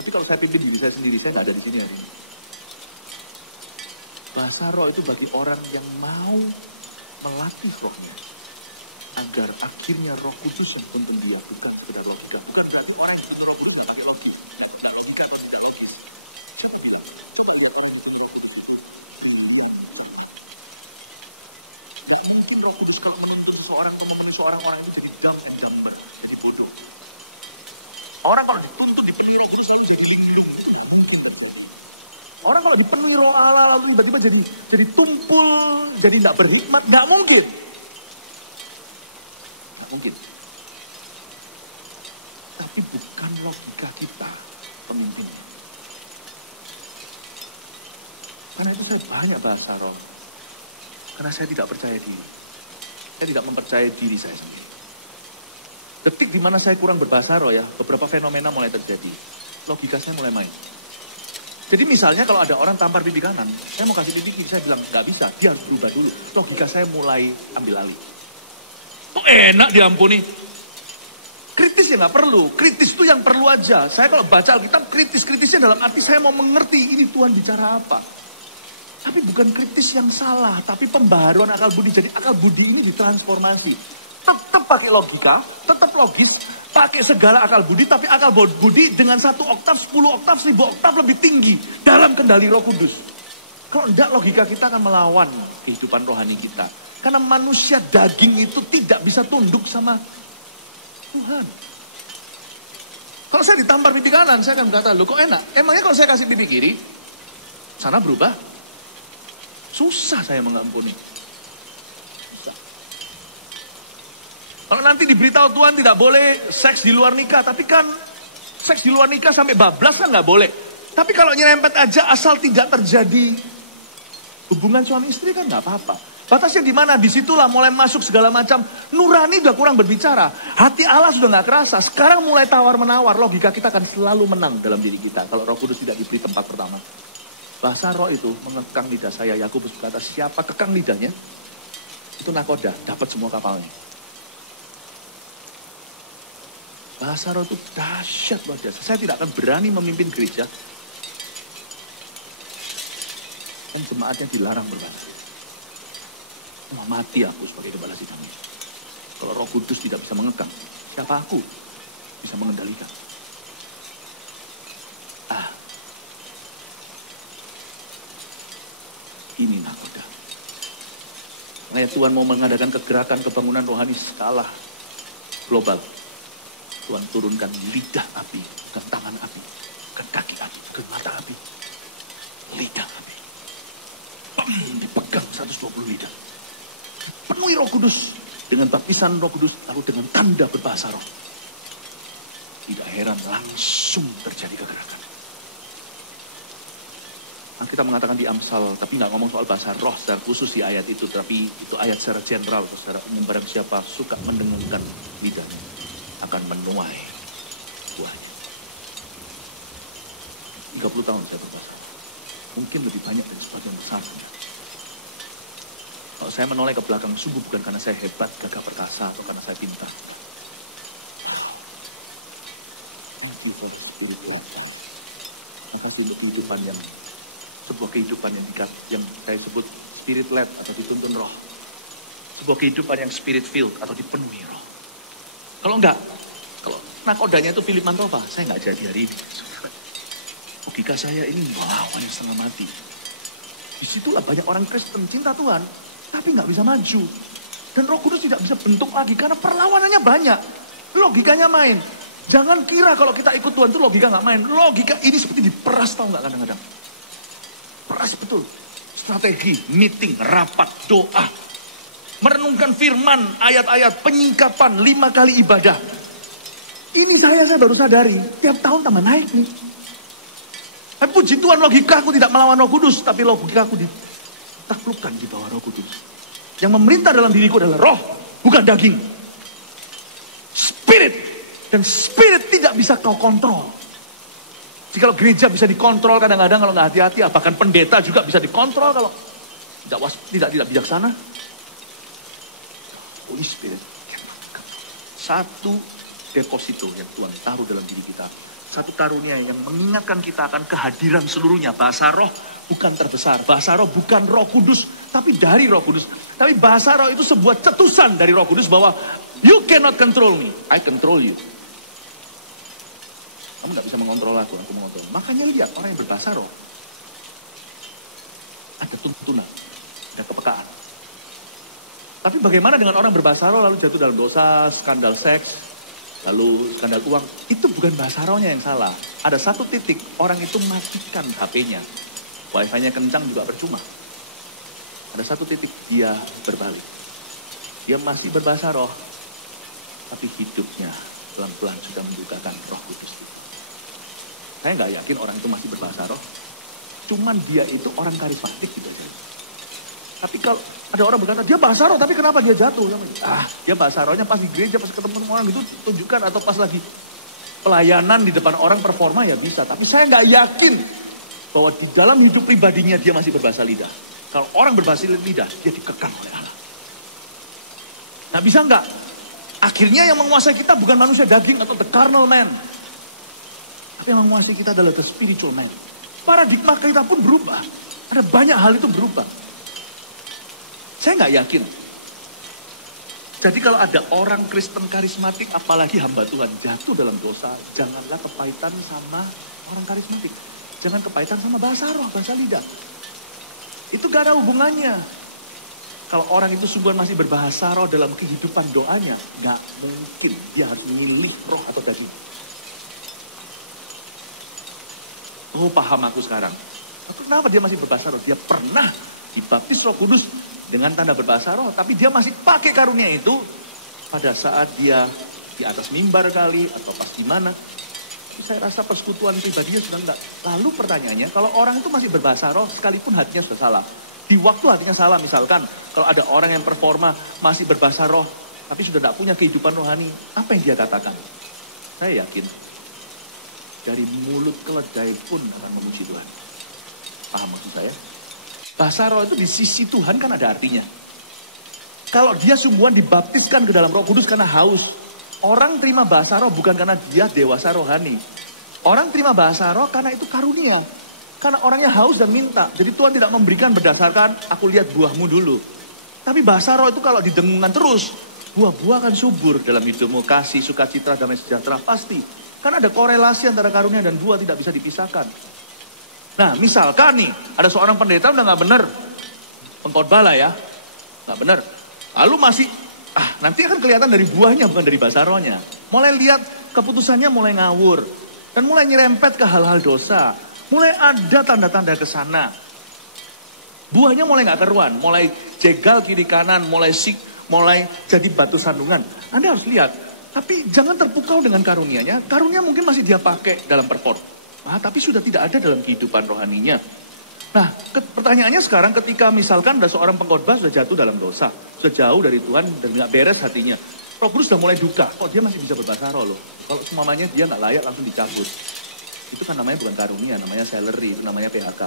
Tapi kalau saya pimpin diri saya sendiri, saya nggak ada di sini hari ini. Bahasa roh itu bagi orang yang mau melatih rohnya. Agar akhirnya Roh Kudus yang tuntun dia, bukan sekedar logika. Bukan berarti orang yang itu Roh Kudus nggak pakai logika. Logika atau tidak logis. Mungkin Roh Kudus kalau menuntut seseorang, memenuhi seorang orang itu jadi dumb and dumber, jadi bodoh. Orang kalau dituntut dipenuhi Roh Kudus jadi hidup. Orang kalau dipenuhi Roh Allah lalu tiba-tiba jadi tumpul, jadi tidak berhikmat, tidak mungkin. Tidak mungkin. Tapi bukan logika kita pemimpin. Karena itu saya banyak bahasa roh. Karena saya tidak percaya diri. Saya tidak mempercayai diri saya sendiri. Detik di mana saya kurang berbahasa roh ya, beberapa fenomena mulai terjadi. Logika saya mulai main. Jadi misalnya kalau ada orang tampar pipi kanan, saya mau kasih pipi kiri, saya bilang nggak bisa, dia harus berubah dulu. Logika saya mulai ambil alih. Kok enak diampuni? Kritis ya nggak perlu, kritis itu yang perlu aja. Saya kalau baca Alkitab kritisnya dalam arti saya mau mengerti ini Tuhan bicara apa. Tapi bukan kritis yang salah, tapi pembaharuan akal budi. Jadi akal budi ini ditransformasi. Tetap pakai logika, tetap logis, pakai segala akal budi, tapi akal budi dengan 1 oktav, 10 oktav, 1000 oktav lebih tinggi dalam kendali Roh Kudus. Kalau enggak, logika kita akan melawan kehidupan rohani kita. Karena manusia daging itu tidak bisa tunduk sama Tuhan. Kalau saya ditampar pipi kanan, saya akan berkata, loh kok enak? Emangnya kalau saya kasih pipi kiri, sana berubah? Susah saya mengampuni. Susah. Kalau nanti diberitahu Tuhan tidak boleh seks di luar nikah, tapi kan seks di luar nikah sampai bablas kan nggak boleh. Tapi kalau nyerempet aja asal tidak terjadi hubungan suami istri kan nggak apa-apa. Batasnya di mana? Disitulah mulai masuk segala macam. Nurani udah kurang berbicara. Hati Allah sudah nggak kerasa. Sekarang mulai tawar-menawar. Logika kita akan selalu menang dalam diri kita. Kalau Roh Kudus tidak diberi tempat pertama. Bahasa roh itu mengekang lidah saya. Yakobus berkata, siapa kekang lidahnya? Itu nakoda, dapat semua kapalnya. Bahasa roh itu dahsyat luar biasa. Saya tidak akan berani memimpin gereja. Dan jemaatnya dilarang berbahasa. Mau mati aku sebagai gembala sidang. Kalau Roh Kudus tidak bisa mengekang, siapa aku bisa mengendalikan? Ini nakoda. Makanya Tuhan mau mengadakan kegerakan kebangunan rohani skala global. Tuhan turunkan lidah api, dan tangan api, dan kaki api, dan mata api, lidah api. Dipegang 120 lidah. Penuhi Roh Kudus dengan baptisan Roh Kudus, lalu dengan tanda berbahasa roh. Tidak heran langsung terjadi kegerakan. Kita mengatakan di Amsal, tapi nggak ngomong soal bahasa roh secara khusus di ayat itu, tapi itu ayat secara general, secara umum. Barang siapa suka mendengungkan lidahnya akan menuai buahnya. 30 tahun saya berbahasa. Mungkin lebih banyak dari sebagian besar. Kalau saya menoleh ke belakang, sungguh bukan karena saya hebat, gagah perkasa, atau karena saya pintar. Makasih untuk kehidupan yang sebuah kehidupan yang saya sebut spirit led atau dituntun roh. Sebuah kehidupan yang spirit filled atau dipenuhi roh. Kalau enggak, kalau nakodanya itu Philip Mantova, saya enggak jadi hari ini. Logika saya ini yang setengah mati. Disitulah banyak orang Kristen cinta Tuhan, tapi enggak bisa maju. Dan Roh Kudus tidak bisa bentuk lagi karena perlawanannya banyak. Logikanya main. Jangan kira kalau kita ikut Tuhan itu logika nggak main. Logika ini seperti diperas, tahu nggak kadang-kadang. Peras betul. Strategi, meeting, rapat, doa. Merenungkan firman, ayat-ayat, penyingkapan, 5 kali ibadah. Ini saya baru sadari, tiap tahun tambah naik nih. Tapi puji Tuhan, logika aku tidak melawan Roh Kudus, tapi logika aku ditaklukkan di bawah Roh Kudus. Yang memerintah dalam diriku adalah roh, bukan daging. Spirit. Dan spirit tidak bisa kau kontrol. Jadi kalau gereja bisa dikontrol kadang-kadang kalau nggak hati-hati, bahkan pendeta juga bisa dikontrol kalau tidak bijaksana. Holy Spirit. Satu deposito yang Tuhan taruh dalam diri kita. Satu karunia yang mengingatkan kita akan kehadiran seluruhnya. Bahasa roh bukan terbesar. Bahasa roh bukan Roh Kudus, tapi dari Roh Kudus. Tapi bahasa roh itu sebuah cetusan dari Roh Kudus bahwa you cannot control me, I control you. Kamu gak bisa mengontrol aku mengontrol. Makanya lihat orang yang berbahasa roh. Ada tuntunan, ada kepekaan. Tapi bagaimana dengan orang berbahasa roh lalu jatuh dalam dosa, skandal seks, lalu skandal uang? Itu bukan bahasa rohnya yang salah. Ada satu titik, orang itu matikan HP-nya. Wifi-nya kencang juga percuma. Ada satu titik, dia berbalik. Dia masih berbahasa roh, tapi hidupnya pelan-pelan sudah membukakan Roh Kudus. Saya nggak yakin orang itu masih berbahasa roh. Cuman dia itu orang karismatik gitu aja. Tapi kalau ada orang berkata, dia bahasa roh, tapi kenapa dia jatuh? Dia bahasa rohnya pas di gereja, pas ketemu orang gitu, tunjukkan. Atau pas lagi pelayanan di depan orang performa ya bisa. Tapi saya nggak yakin bahwa di dalam hidup pribadinya dia masih berbahasa lidah. Kalau orang berbahasa lidah, dia dikekang oleh Allah. Nah bisa nggak? Akhirnya yang menguasai kita bukan manusia daging atau the carnal man. Tapi yang menguasai kita adalah the spiritual man. Paradigma kita pun berubah. Ada banyak hal itu berubah. Saya nggak yakin. Jadi kalau ada orang Kristen karismatik, apalagi hamba Tuhan, jatuh dalam dosa, janganlah kepahitan sama orang karismatik. Jangan kepahitan sama bahasa roh, bahasa lidah. Itu gak ada hubungannya. Kalau orang itu sungguhan masih berbahasa roh dalam kehidupan doanya, gak mungkin dia harus memilih roh atau daging. Oh, paham aku sekarang. Kenapa dia masih berbahasa roh? Dia pernah dibaptis Roh Kudus dengan tanda berbahasa roh, tapi dia masih pakai karunia itu pada saat dia di atas mimbar kali atau pas di mana. Saya rasa persekutuan pribadinya sudah enggak. Lalu pertanyaannya, kalau orang itu masih berbahasa roh sekalipun hatinya sudah salah. Di waktu hatinya salah, misalkan kalau ada orang yang performa masih berbahasa roh tapi sudah tidak punya kehidupan rohani, apa yang dia katakan? Saya yakin dari mulut keledai pun akan memuji Tuhan. Paham maksud saya? Bahasa roh itu di sisi Tuhan kan ada artinya. Kalau dia sungguhan dibaptiskan ke dalam Roh Kudus karena haus. Orang terima bahasa roh bukan karena dia dewasa rohani. Orang terima bahasa roh karena itu karunia. Karena orangnya haus dan minta. Jadi Tuhan tidak memberikan berdasarkan aku lihat buahmu dulu. Tapi bahasa roh itu kalau didengungkan terus, buah-buah akan subur dalam hidupmu. Kasih, sukacita, damai sejahtera pasti. Karena ada korelasi antara karunia dan buah tidak bisa dipisahkan. Nah misalkan nih, ada seorang pendeta udah gak bener. Pengkhotbah lah ya. Gak bener. Lalu masih, nanti akan kelihatan dari buahnya bukan dari bahasa rohnya. Mulai lihat keputusannya mulai ngawur. Dan mulai nyerempet ke hal-hal dosa. Mulai ada tanda-tanda ke sana. Buahnya mulai gak keruan. Mulai jegal kiri kanan. Mulai jadi batu sandungan. Anda harus lihat. Tapi jangan terpukau dengan karunianya. Karunia mungkin masih dia pakai dalam perform. Tapi sudah tidak ada dalam kehidupan rohaninya. Nah, pertanyaannya sekarang ketika misalkan ada seorang pengkhotbah sudah jatuh dalam dosa. Sudah jauh dari Tuhan dan gak beres hatinya. Roh Kudus sudah mulai duka. Kok dia masih bisa berbahasa roh loh. Kalau semuanya dia gak layak langsung dicabut. Itu kan namanya bukan karunia, namanya salary, namanya PHK.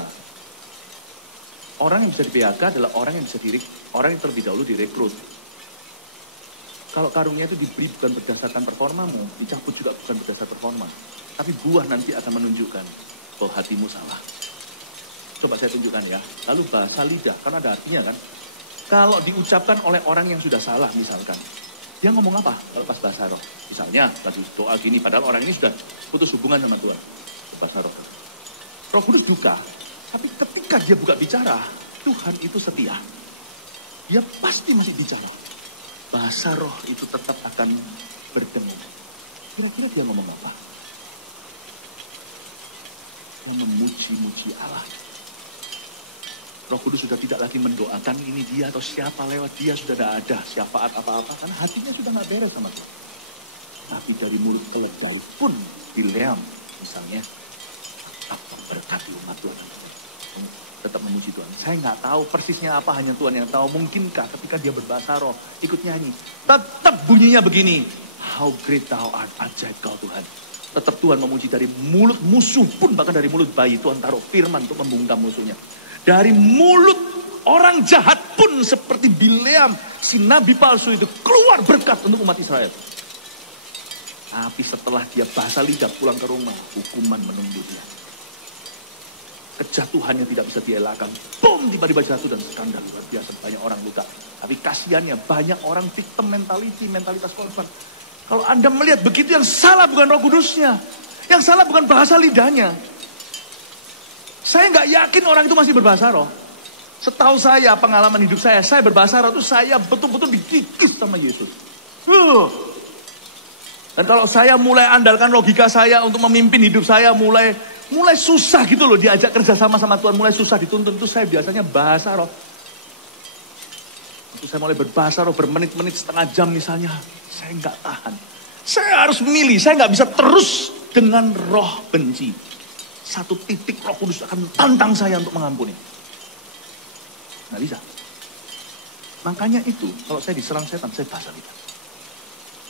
Orang yang bisa di PHK adalah orang yang bisa orang yang terlebih dahulu direkrut. Kalau karunia itu diberi bukan berdasarkan performamu, dicabut juga bukan berdasarkan performa. Tapi buah nanti akan menunjukkan bahwa hatimu salah. Coba saya tunjukkan ya. Lalu bahasa lidah, kan ada artinya kan. Kalau diucapkan oleh orang yang sudah salah misalkan. Dia ngomong apa kalau pas bahasa roh? Misalnya lagi doa gini, padahal orang ini sudah putus hubungan sama Tuhan. Bahasa roh. Roh Kudus duka. Tapi ketika dia buka bicara, Tuhan itu setia. Dia pasti masih bicara. Bahasa roh itu tetap akan berdengung. Kira-kira dia ngomong apa? Dia memuji-muji Allah. Roh Kudus sudah tidak lagi mendoakan ini dia atau siapa lewat dia, sudah tidak ada syafaat apa-apa. Karena hatinya sudah gak beres sama Tuhan. Tapi dari mulut keledai pun, Bileam misalnya, tetap memberkati umat Tuhan. Tetap memuji Tuhan. Saya nggak tahu persisnya apa, hanya Tuhan yang tahu. Mungkinkah ketika dia berbahasa roh, ikut nyanyi, tetap bunyinya begini. How great thou art, ajaib kau Tuhan. Tetap Tuhan memuji dari mulut musuh pun, bahkan dari mulut bayi. Tuhan taruh firman untuk membungkam musuhnya. Dari mulut orang jahat pun seperti Bileam, si nabi palsu itu, keluar berkat untuk umat Israel. Tapi setelah dia bahasa lidah pulang ke rumah, hukuman menunggu dia. Kejatuhannya tidak bisa dielakkan. Boom, tiba-tiba jatuh dan skandal luar biasa. Banyak orang luka. Tapi kasihannya banyak orang victim mentality, mentalitas korban. Kalau Anda melihat begitu, yang salah bukan Roh Kudusnya. Yang salah bukan bahasa lidahnya. Saya nggak yakin orang itu masih berbahasa roh. Setahu saya, pengalaman hidup saya berbahasa roh itu saya betul-betul dikikis sama Yesus. Dan kalau saya mulai andalkan logika saya untuk memimpin hidup saya, mulai susah gitu loh diajak kerja sama Tuhan, mulai susah dituntun, itu saya biasanya bahasa roh. Itu saya mulai berbahasa roh bermenit-menit, setengah jam misalnya, saya nggak tahan. Saya harus milih, saya nggak bisa terus dengan roh benci. Satu titik Roh Kudus akan tantang saya untuk mengampuni. Nggak bisa. Makanya itu, kalau saya diserang setan, saya bahasa lidah.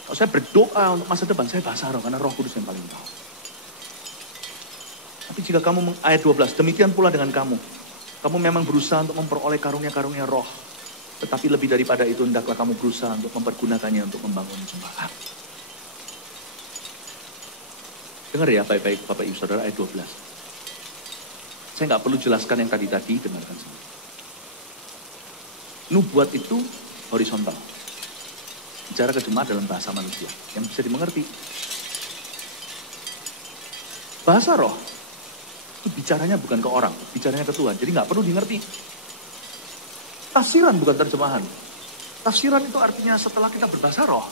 Kalau saya berdoa untuk masa depan, saya bahasa roh, karena Roh Kudus yang paling tahu. Tapi jika kamu, ayat 12, demikian pula dengan kamu. Kamu memang berusaha untuk memperoleh karunia-karunia roh. Tetapi lebih daripada itu, hendaklah kamu berusaha untuk mempergunakannya untuk membangun jemaat. Dengar ya baik-baik Bapak Ibu Saudara, ayat 12. Saya nggak perlu jelaskan yang tadi-tadi, dengarkan sendiri. Nubuat itu horizontal. Bicara ke jemaat dalam bahasa manusia, yang bisa dimengerti. Bahasa roh, itu bicaranya bukan ke orang, bicaranya ke Tuhan. Jadi nggak perlu dimengerti. Tafsiran bukan terjemahan. Tafsiran itu artinya setelah kita berbahasa roh,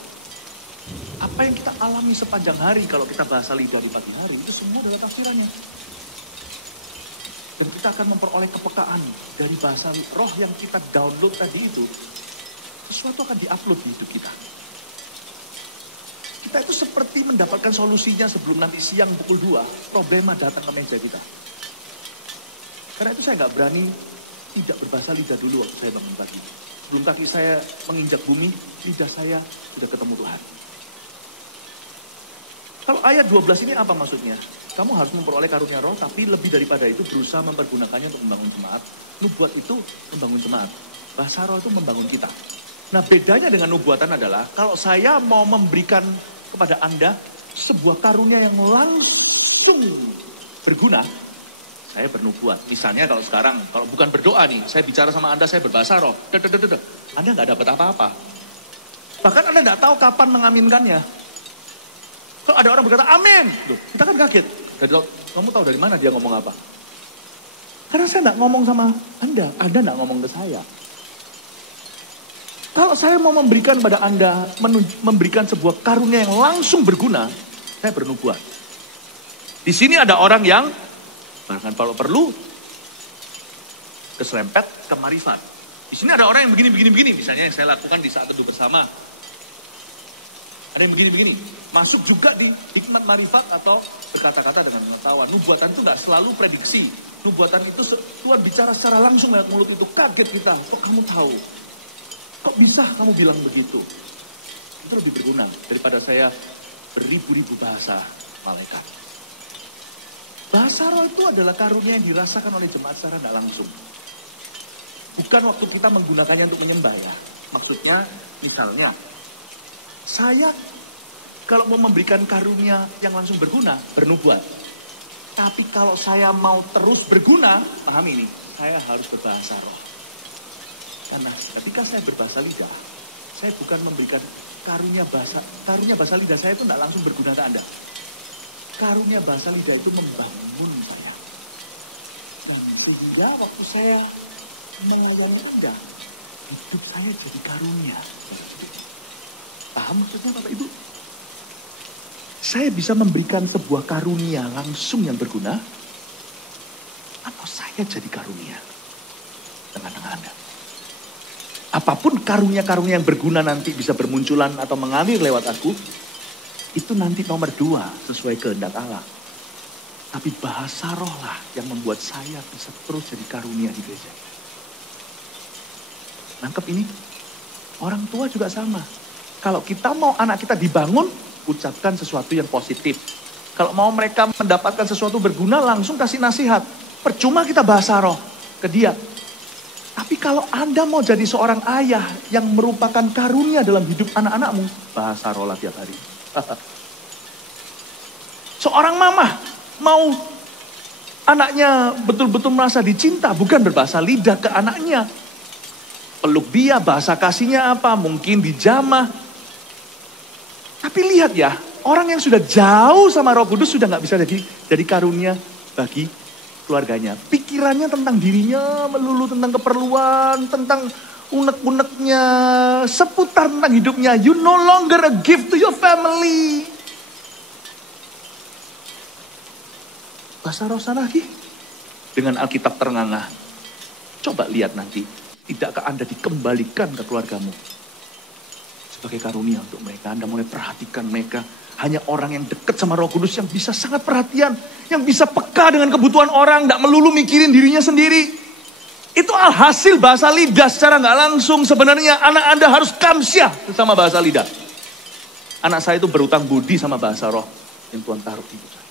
apa yang kita alami sepanjang hari kalau kita bahasa lidah di pagi hari, itu semua adalah tafsirannya. Dan kita akan memperoleh kepekaan dari bahasa roh yang kita download tadi itu. Sesuatu akan diupload di hidup kita. Kita itu seperti mendapatkan solusinya sebelum nanti siang pukul 2, problema datang ke meja kita. Karena itu saya nggak berani tidak berbahasa lidah dulu waktu saya bangun pagi. Sebelum kaki saya menginjak bumi, lidah saya sudah ketemu Tuhan. Kalau ayat 12 ini apa maksudnya? Kamu harus memperoleh karunia roh, tapi lebih daripada itu berusaha mempergunakannya untuk membangun jemaat. Nubuat itu membangun jemaat. Bahasa roh itu membangun kita. Nah bedanya dengan nubuatan adalah, kalau saya mau memberikan kepada Anda sebuah karunia yang langsung berguna, saya bernubuat. Misalnya kalau sekarang, kalau bukan berdoa nih, saya bicara sama Anda, saya berbahasa roh. Anda nggak dapat apa-apa. Bahkan Anda nggak tahu kapan mengaminkannya. Kalau ada orang berkata, amin. Loh, kita kan kaget. Kamu tahu dari mana dia ngomong apa? Karena saya nggak ngomong sama Anda nggak ngomong ke saya. Kalau saya mau memberikan pada Anda, memberikan sebuah karunia yang langsung berguna, saya bernubuat. Di sini ada orang yang, bahkan kalau perlu, keserempet ke marifat. Di sini ada orang yang begini, misalnya yang saya lakukan di saat teduh bersama. Ada yang begini, masuk juga di hikmat marifat atau berkata-kata dengan pengetahuan. Nubuatan itu nggak selalu prediksi. Nubuatan itu Tuhan bicara secara langsung lewat mulut itu, kaget kita. Kok kamu tahu? Kok bisa kamu bilang begitu? Itu lebih berguna daripada saya beribu-ribu bahasa malaikat. Bahasa roh itu adalah karunia yang dirasakan oleh jemaat secara nggak langsung. Bukan waktu kita menggunakannya untuk menyembah ya. Maksudnya misalnya, saya kalau mau memberikan karunia yang langsung berguna, bernubuat. Tapi kalau saya mau terus berguna, pahami ini, saya harus berbahasa roh. Karena ketika saya berbahasa lidah, saya bukan memberikan karunia bahasa lidah saya itu tidak langsung berguna ke Anda. Karunia bahasa lidah itu membangun saya. Dan sehingga waktu saya melayani Anda, hidup saya jadi karunia. Paham maksudnya Bapak Ibu? Saya bisa memberikan sebuah karunia langsung yang berguna, atau saya jadi karunia tengah-tengah Anda. Apapun karunia-karunia yang berguna nanti bisa bermunculan atau mengalir lewat aku, itu nanti nomor 2 sesuai kehendak Allah. Tapi bahasa roh lah yang membuat saya bisa terus jadi karunia di gereja. Nangkep ini? Orang tua juga sama. Kalau kita mau anak kita dibangun, ucapkan sesuatu yang positif. Kalau mau mereka mendapatkan sesuatu berguna, langsung kasih nasihat. Percuma kita bahasa roh ke dia. Tapi kalau Anda mau jadi seorang ayah yang merupakan karunia dalam hidup anak-anakmu, bahasa roh lah tiap hari. Seorang mama mau anaknya betul-betul merasa dicinta, bukan berbahasa lidah ke anaknya. Peluk dia, bahasa kasihnya apa, mungkin dijamah. Tapi lihat ya, orang yang sudah jauh sama Roh Kudus sudah gak bisa jadi karunia bagi keluarganya. Pikirannya tentang dirinya, melulu tentang keperluan, tentang unek-uneknya, seputar tentang hidupnya. You no longer a gift to your family. Bahasa roh sana lagi. Dengan Alkitab terengah-engah. Coba lihat nanti. Tidakkah Anda dikembalikan ke keluargamu? Sebagai karunia untuk mereka. Anda mulai perhatikan mereka. Hanya orang yang dekat sama Roh Kudus yang bisa sangat perhatian. Yang bisa peka dengan kebutuhan orang. Tidak melulu mikirin dirinya sendiri. Itu alhasil bahasa lidah secara nggak langsung. Sebenarnya anak Anda harus kamsyah sama bahasa lidah. Anak saya itu berutang budi sama bahasa roh. Yang Tuhan taruh di hidup saya.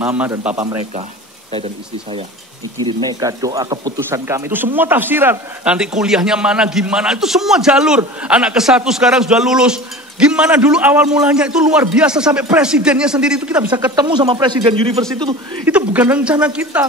Mama dan papa mereka. Saya dan istri saya. Mikirin mereka, doa, keputusan kami. Itu semua tafsiran. Nanti kuliahnya mana, gimana. Itu semua jalur. Anak ke-1 sekarang sudah lulus. Gimana dulu awal mulanya. Itu luar biasa. Sampai presidennya sendiri itu kita bisa ketemu sama presiden university itu. Itu bukan rencana kita.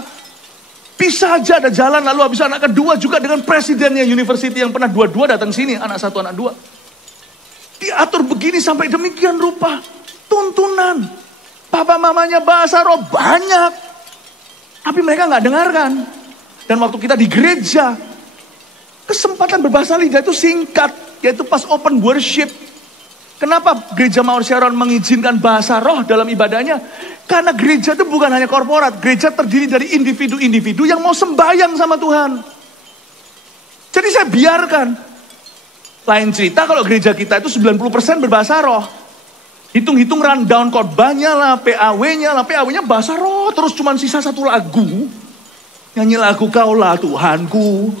Bisa aja ada jalan. Lalu habis anak kedua juga dengan presidennya university. Yang pernah dua-dua datang sini. Anak 1, anak 2. Diatur begini sampai demikian rupa. Tuntunan. Papa mamanya bahasa roh banyak. Tapi mereka nggak dengarkan. Dan waktu kita di gereja, kesempatan berbahasa lidah itu singkat. Yaitu pas open worship. Kenapa gereja Mawar Sharon mengizinkan bahasa roh dalam ibadahnya? Karena gereja itu bukan hanya korporat. Gereja terdiri dari individu-individu yang mau sembahyang sama Tuhan. Jadi saya biarkan. Lain cerita kalau gereja kita itu 90% berbahasa roh. Hitung-hitung rundown khotbahnya lah, PAW-nya lah. PAW-nya bahasa roh, terus cuma sisa 1 lagu. Nyanyi lagu Kaulah Tuhanku,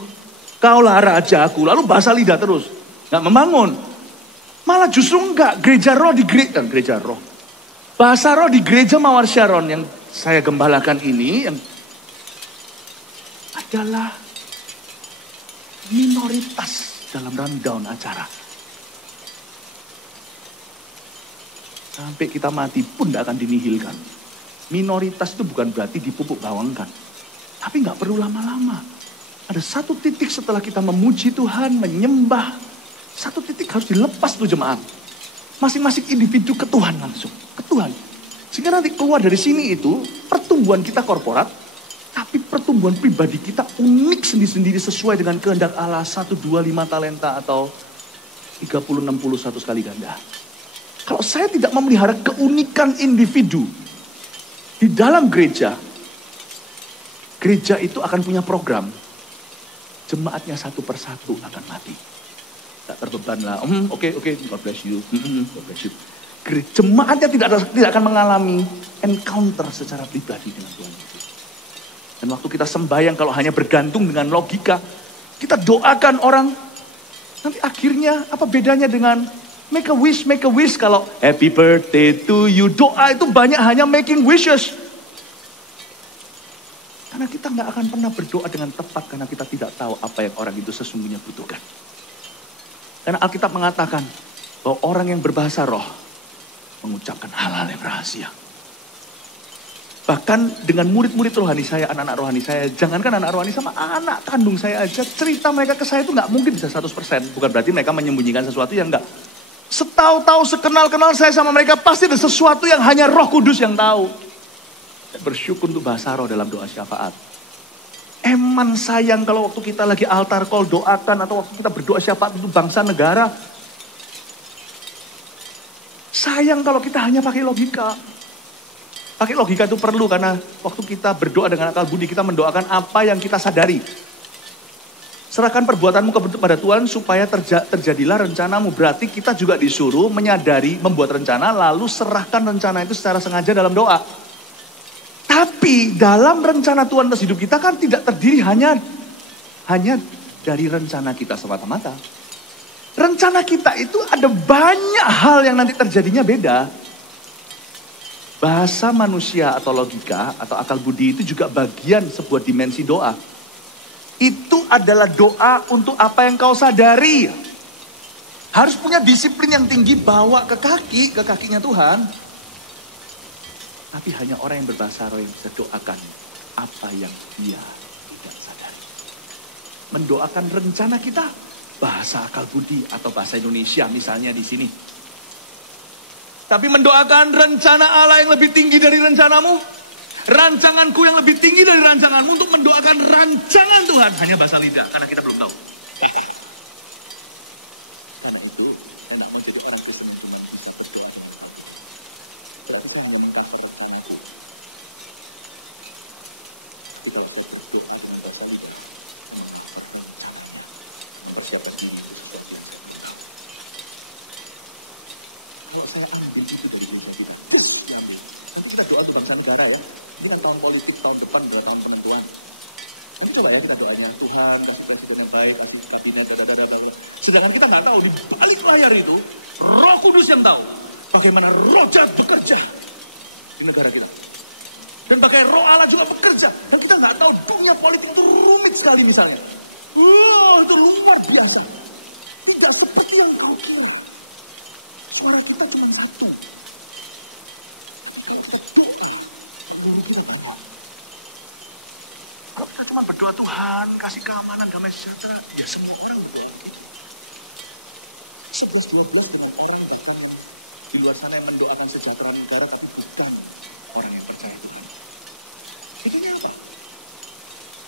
Kaulah Rajaku. Lalu bahasa lidah terus. Nggak membangun. Malah justru enggak. Gereja roh di gereja roh. Bahasa roh di gereja Mawar Sharon yang saya gembalakan ini yang adalah minoritas dalam rundown acara. Sampai kita mati pun tidak akan dinihilkan. Minoritas itu bukan berarti dipupuk bawangkan. Tapi nggak perlu lama-lama. Ada 1 titik setelah kita memuji Tuhan, menyembah. 1 titik harus dilepas tuh jemaat. Masing-masing individu ke Tuhan langsung. Ke Tuhan. Sehingga nanti keluar dari sini itu, pertumbuhan kita korporat. Tapi pertumbuhan pribadi kita unik sendiri-sendiri sesuai dengan kehendak Allah. 1, 2, 5 talenta atau 30, 60, 100 kali ganda. Kalau saya tidak memelihara keunikan individu di dalam gereja, gereja itu akan punya program. Jemaatnya 1 persatu akan mati. Tak terbeban lah. Oke, God bless you. God bless you. Jemaatnya tidak akan mengalami encounter secara pribadi dengan Tuhan. Dan waktu kita sembahyang kalau hanya bergantung dengan logika, kita doakan orang. Nanti akhirnya apa bedanya dengan make a wish kalau happy birthday to you. Doa itu banyak hanya making wishes. Karena kita nggak akan pernah berdoa dengan tepat karena kita tidak tahu apa yang orang itu sesungguhnya butuhkan. Karena Alkitab mengatakan bahwa orang yang berbahasa roh mengucapkan hal-hal yang rahasia. Bahkan dengan murid-murid rohani saya, anak-anak rohani saya, jangankan anak rohani sama anak kandung saya aja, cerita mereka ke saya itu nggak mungkin bisa 100%. Bukan berarti mereka menyembunyikan sesuatu yang nggak. Setahu-tahu, sekenal-kenal saya sama mereka, pasti ada sesuatu yang hanya Roh Kudus yang tahu. Saya bersyukur untuk bahasa roh dalam doa syafaat. Eman sayang kalau waktu kita lagi altar call doakan, atau waktu kita berdoa syafaat untuk bangsa negara. Sayang kalau kita hanya pakai logika. Pakai logika itu perlu karena waktu kita berdoa dengan akal budi, kita mendoakan apa yang kita sadari. Serahkan perbuatanmu kepada Tuhan supaya terjadilah rencanamu. Berarti kita juga disuruh menyadari, membuat rencana, lalu serahkan rencana itu secara sengaja dalam doa. Tapi dalam rencana Tuhan atas hidup kita kan tidak terdiri hanya dari rencana kita semata-mata. Rencana kita itu ada banyak hal yang nanti terjadinya beda. Bahasa manusia atau logika atau akal budi itu juga bagian sebuah dimensi doa. Itu adalah doa untuk apa yang kau sadari. Harus punya disiplin yang tinggi, bawa ke kakinya Tuhan. Tapi hanya orang yang berbahasa roh yang bisa doakan apa yang dia tidak sadari. Mendoakan rencana kita, bahasa akal budi atau bahasa Indonesia misalnya di sini. Tapi mendoakan rencana Allah yang lebih tinggi dari rencanamu. Rancanganku yang lebih tinggi dari rancanganmu untuk mendoakan rancangan Tuhan. Hanya bahasa lidah, karena kita belum tahu. Karena itu, saya tidak mau jadi orang Kristen yang cuma bisa berdoa. Saya yang meminta apa sama aku. Kita berdoa dengan bahasa lidah. Persiapkan sendiri. Kalau saya ambil itu dari dunia kita, nanti kita doa untuk bangsa negara ya. Ini kan tahun politik, tahun depan, 2 tahun penentuan. Ini coba ya kita doa dengan Tuhan, presiden yang baik, kabinet, sedangkan kita nggak tahu di balik layar itu, Roh Kudus yang tahu bagaimana Roh Jahat bekerja di negara kita. Dan bagaimana Roh Allah juga bekerja. Dan kita nggak tahu dunia politik itu rumit sekali misalnya. Itu luar biasa. Tidak seperti yang kau kira. Suara kita cuma satu. Kalau kita doa, kita berdoa. Kalau kita cuma berdoa Tuhan, kasih keamanan, damai sejahtera, ya semua orang berdoa. 11-12 orang yang datang di luar sana yang mendoakan sejahtera negara, tapi bukan orang yang percaya Tuhan. Ini apa?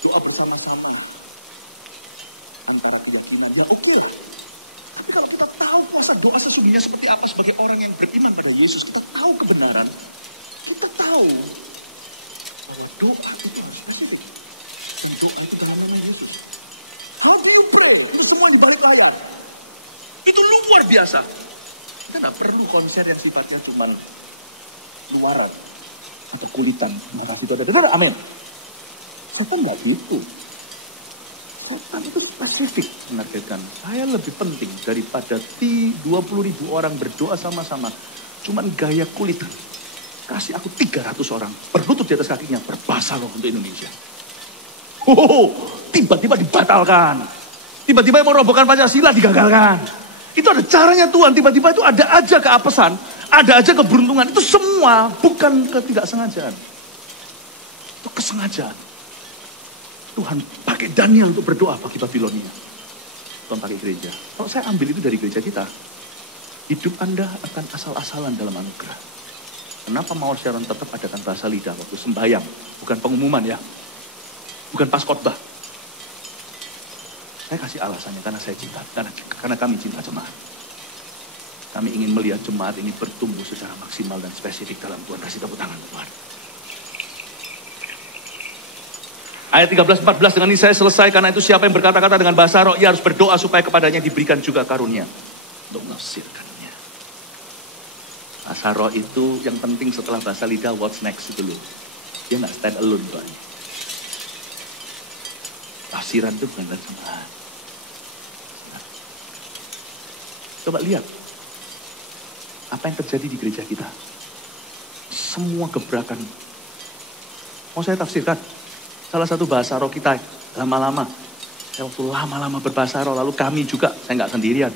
Doa bersama-sama. Antara keyakinan yang oke. Tapi kalau kita tahu kuasa doa sesungguhnya seperti apa sebagai orang yang beriman pada Yesus, kita tahu kebenaran, kita tahu bahwa doa itu yang spesifik. Dan doa itu dalam nama Yesus. How do you pray? Ini semua di balik layar. Itu luar biasa. Kita tidak perlu konsep yang sifatnya cuma luaran atau kulitan. Amin. Saya nggak gitu. Khotbah itu spesifik menargetkan. Saya lebih penting daripada 20.000 orang berdoa sama-sama. Cuman gaya kulitan. Kasih aku 300 orang berlutut di atas kakinya berbahasa roh untuk Indonesia. Tiba-tiba dibatalkan. Tiba-tiba mau robohkan Pancasila digagalkan. Itu ada caranya Tuhan. Tiba-tiba itu ada aja keapesan. Ada aja keberuntungan. Itu semua bukan ketidaksengajaan. Itu kesengajaan. Tuhan pakai Daniel untuk berdoa bagi Babilonia. Tuhan pakai gereja. Kalau saya ambil itu dari gereja kita, hidup Anda akan asal-asalan dalam anugerah. Kenapa Mawar Sharon tetap adakan bahasa lidah waktu sembahyang? Bukan pengumuman ya. Bukan pas khotbah. Saya kasih alasannya karena saya cinta. Karena kami cinta jemaat. Kami ingin melihat jemaat ini bertumbuh secara maksimal dan spesifik dalam Tuhan. Kasih tepuk tangan Tuhan. Ayat 13-14, dengan ini saya selesai. Karena itu siapa yang berkata-kata dengan bahasa roh, ia harus berdoa supaya kepadanya diberikan juga karunia untuk menafsirkannya. Bahasa roh itu yang penting setelah bahasa lidah, what's next itu loh. Dia nggak stand alone Pak. Tafsiran itu bukan terjemahan. Coba lihat apa yang terjadi di gereja kita. Semua gebrakan. Mau saya tafsirkan? Salah satu bahasa roh kita lama-lama. Saya waktu lama-lama berbahasa roh, lalu kami juga, saya nggak sendirian.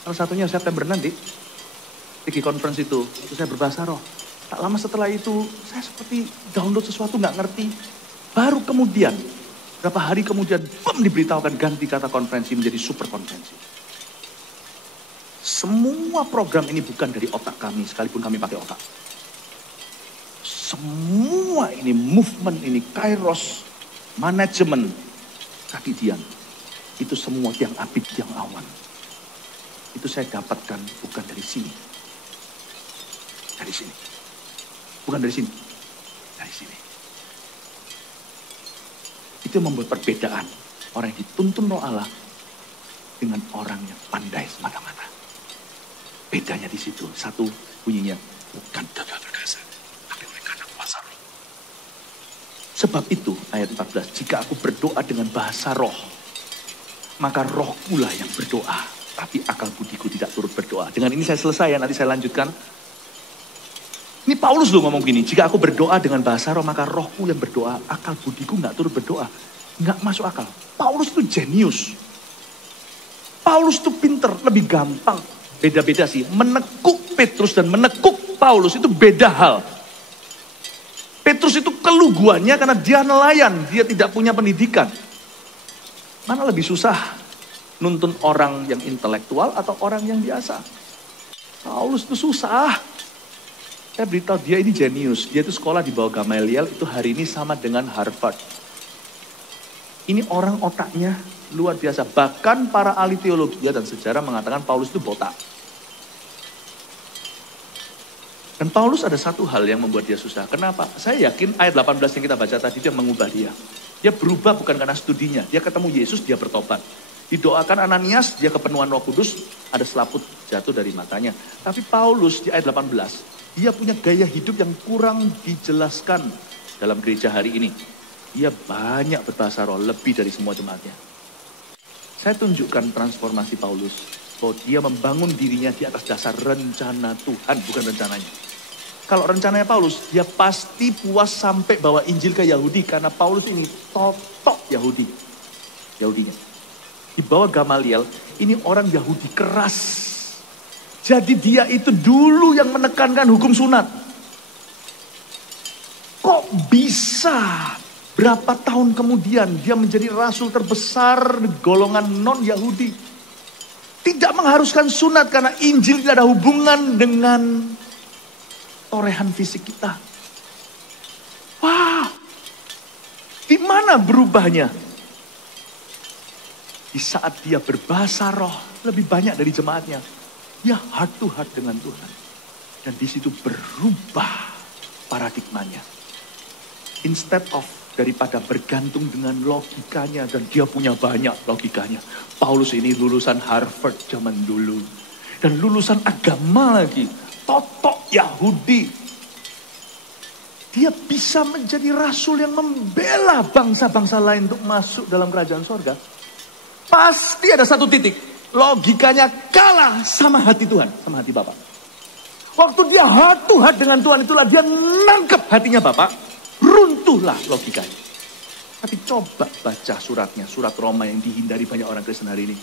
Salah satunya September nanti, di conference itu saya berbahasa roh. Tak lama setelah itu, saya seperti download sesuatu nggak ngerti. Baru kemudian, berapa hari kemudian, diberitahukan ganti kata konferensi menjadi super konferensi. Semua program ini bukan dari otak kami, sekalipun kami pakai otak. Semua ini movement ini, kairos, manajemen, kaki diam. Itu semua yang abid, yang awan. Itu saya dapatkan bukan dari sini. Dari sini. Bukan dari sini. Dari sini. Itu yang membuat perbedaan. Orang yang dituntun roh Allah dengan orang yang pandai semata-mata. Bedanya di situ. Satu bunyinya, bukan gagah perkasa, tapi oleh karena kuasa roh. Sebab itu, ayat 14, jika aku berdoa dengan bahasa roh, maka rohku lah yang berdoa, tapi akal budiku tidak turut berdoa. Dengan ini saya selesai ya, nanti saya lanjutkan. Ini Paulus loh ngomong gini, jika aku berdoa dengan bahasa roh, maka rohku yang berdoa, akal budiku nggak turut berdoa. Nggak masuk akal. Paulus itu jenius. Paulus itu pinter, lebih gampang. Beda-beda sih, menekuk Petrus dan menekuk Paulus itu beda hal. Petrus itu keluguannya karena dia nelayan, dia tidak punya pendidikan. Mana lebih susah, nuntun orang yang intelektual atau orang yang biasa? Paulus itu susah. Saya beritahu dia ini jenius, dia itu sekolah di bawah Gamaliel, itu hari ini sama dengan Harvard. Ini orang otaknya luar biasa. Bahkan para ahli teologi dan sejarah mengatakan Paulus itu botak. Dan Paulus ada satu hal yang membuat dia susah. Kenapa? Saya yakin ayat 18 yang kita baca tadi dia mengubah dia. Dia berubah bukan karena studinya. Dia ketemu Yesus, dia bertobat. Didoakan Ananias, dia kepenuhan Roh Kudus, ada selaput jatuh dari matanya. Tapi Paulus di ayat 18, dia punya gaya hidup yang kurang dijelaskan dalam gereja hari ini. Dia banyak berbahasa roh, lebih dari semua jemaatnya. Saya tunjukkan transformasi Paulus, bahwa dia membangun dirinya di atas dasar rencana Tuhan, bukan rencananya. Kalau rencananya Paulus, dia pasti puas sampai bawa Injil ke Yahudi, karena Paulus ini totok Yahudinya. Di bawah Gamaliel, ini orang Yahudi keras. Jadi dia itu dulu yang menekankan hukum sunat. Kok bisa? Berapa tahun kemudian dia menjadi rasul terbesar di golongan non-Yahudi. Tidak mengharuskan sunat karena Injil tidak ada hubungan dengan torehan fisik kita. Wah, di mana berubahnya? Di saat dia berbahasa roh lebih banyak dari jemaatnya. Dia heart to heart dengan Tuhan. Dan di situ berubah paradigmanya. Instead of daripada bergantung dengan logikanya, dan dia punya banyak logikanya. Paulus ini lulusan Harvard zaman dulu. Dan lulusan agama lagi. Totok Yahudi. Dia bisa menjadi rasul yang membela bangsa-bangsa lain untuk masuk dalam kerajaan sorga. Pasti ada satu titik. Logikanya kalah sama hati Tuhan. Sama hati Bapak. Waktu dia heart to heart dengan Tuhan, itulah dia nangkep hatinya Bapak. Runtuhlah logikanya. Tapi coba baca suratnya. Surat Roma yang dihindari banyak orang Kristen hari ini.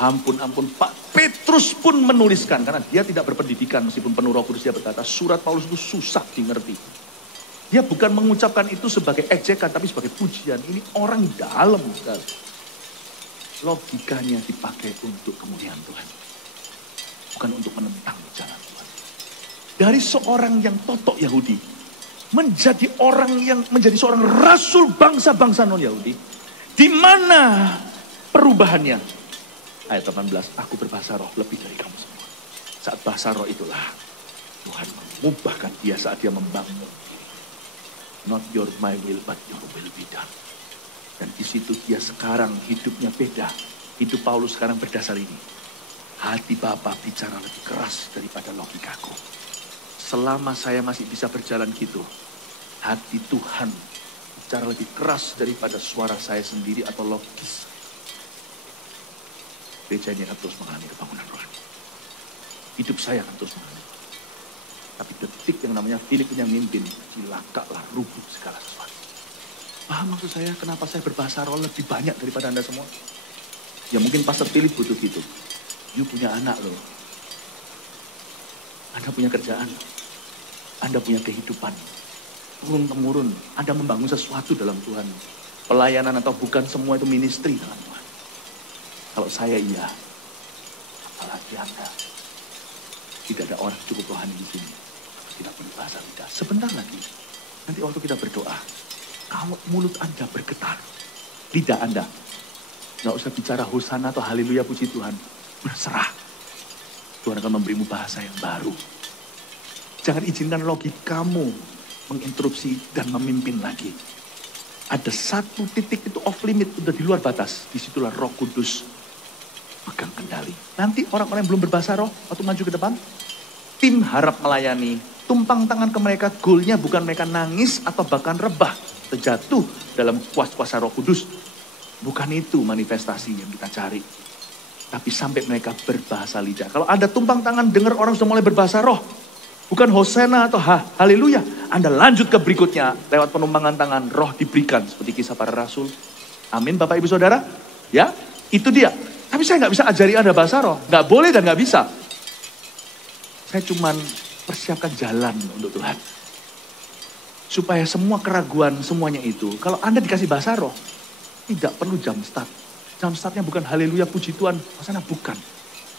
Ampun, Pak Petrus pun menuliskan. Karena dia tidak berpendidikan. Meskipun penuh Roh Kudus, dia berkata surat Paulus itu susah dimengerti. Dia bukan mengucapkan itu sebagai ejekan, tapi sebagai pujian. Ini orang dalam sekali. Logikanya dipakai untuk kemuliaan Tuhan. Bukan untuk menentang jalan Tuhan. Dari seorang yang totok Yahudi, menjadi seorang rasul bangsa-bangsa non-Yahudi. Di mana perubahannya? Ayat 18, aku berbahasa roh lebih dari kamu semua. Saat bahasa roh itulah Tuhan mengubahkan dia saat dia membangun. Not your my will, but your will be done. Dan di situ dia sekarang hidupnya beda. Hidup Paulus sekarang berdasar ini. Hati Bapa bicara lebih keras daripada logikaku. Selama saya masih bisa berjalan gitu, hati Tuhan bicara lebih keras daripada suara saya sendiri atau logis. Gereja ini akan terus mengalami kebangunan rohani. Hidup saya akan terus mengalami. Tapi detik yang namanya Philip yang mimpin, cilakalah rubuh segala sesuatu. Paham maksud saya kenapa saya berbahasa roh lebih banyak daripada Anda semua? Ya mungkin Pastor Philip butuh gitu. You punya anak loh. Anda punya kerjaan. Anda punya kehidupan. Turun-temurun. Anda membangun sesuatu dalam Tuhan. Pelayanan atau bukan semua itu ministry dalam Tuhan. Kalau saya iya. Apalagi Anda. Tidak ada orang cukup rohani di sini. Tidak punya bahasa lidah. Sebentar lagi. Nanti waktu kita berdoa. Kalau mulut Anda bergetar, lidah Anda, nggak usah bicara hosana atau haleluya puji Tuhan, berserah. Tuhan akan memberimu bahasa yang baru. Jangan izinkan logikamu menginterupsi dan memimpin lagi. Ada satu titik itu off limit, udah di luar batas. Disitulah Roh Kudus pegang kendali. Nanti orang-orang yang belum berbahasa roh, waktu maju ke depan, tim harap melayani, tumpang tangan ke mereka, goalnya bukan mereka nangis atau bahkan rebah, terjatuh dalam kuasa Roh Kudus. Bukan itu manifestasi yang kita cari. Tapi sampai mereka berbahasa lidah. Kalau ada tumpang tangan, dengar orang sudah mulai berbahasa roh, bukan hosena atau haleluya, Anda lanjut ke berikutnya, lewat penumpangan tangan, roh diberikan, seperti kisah para rasul. Amin Bapak Ibu Saudara. Ya, itu dia. Tapi saya nggak bisa ajari Anda bahasa roh. Nggak boleh dan nggak bisa. Saya cuman persiapkan jalan untuk Tuhan. Supaya semua keraguan, semuanya itu, kalau Anda dikasih bahasa roh, tidak perlu jam start. Jam startnya bukan haleluya puji Tuhan, Hosana bukan.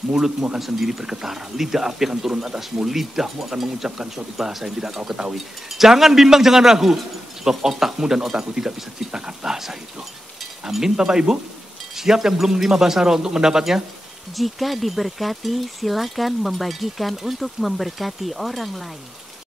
Mulutmu akan sendiri bergetar, lidah api akan turun atasmu, lidahmu akan mengucapkan suatu bahasa yang tidak kau ketahui. Jangan bimbang, jangan ragu, sebab otakmu dan otakku tidak bisa ciptakan bahasa itu. Amin Bapak Ibu. Siap yang belum menerima bahasa roh untuk mendapatnya? Jika diberkati, silakan membagikan untuk memberkati orang lain.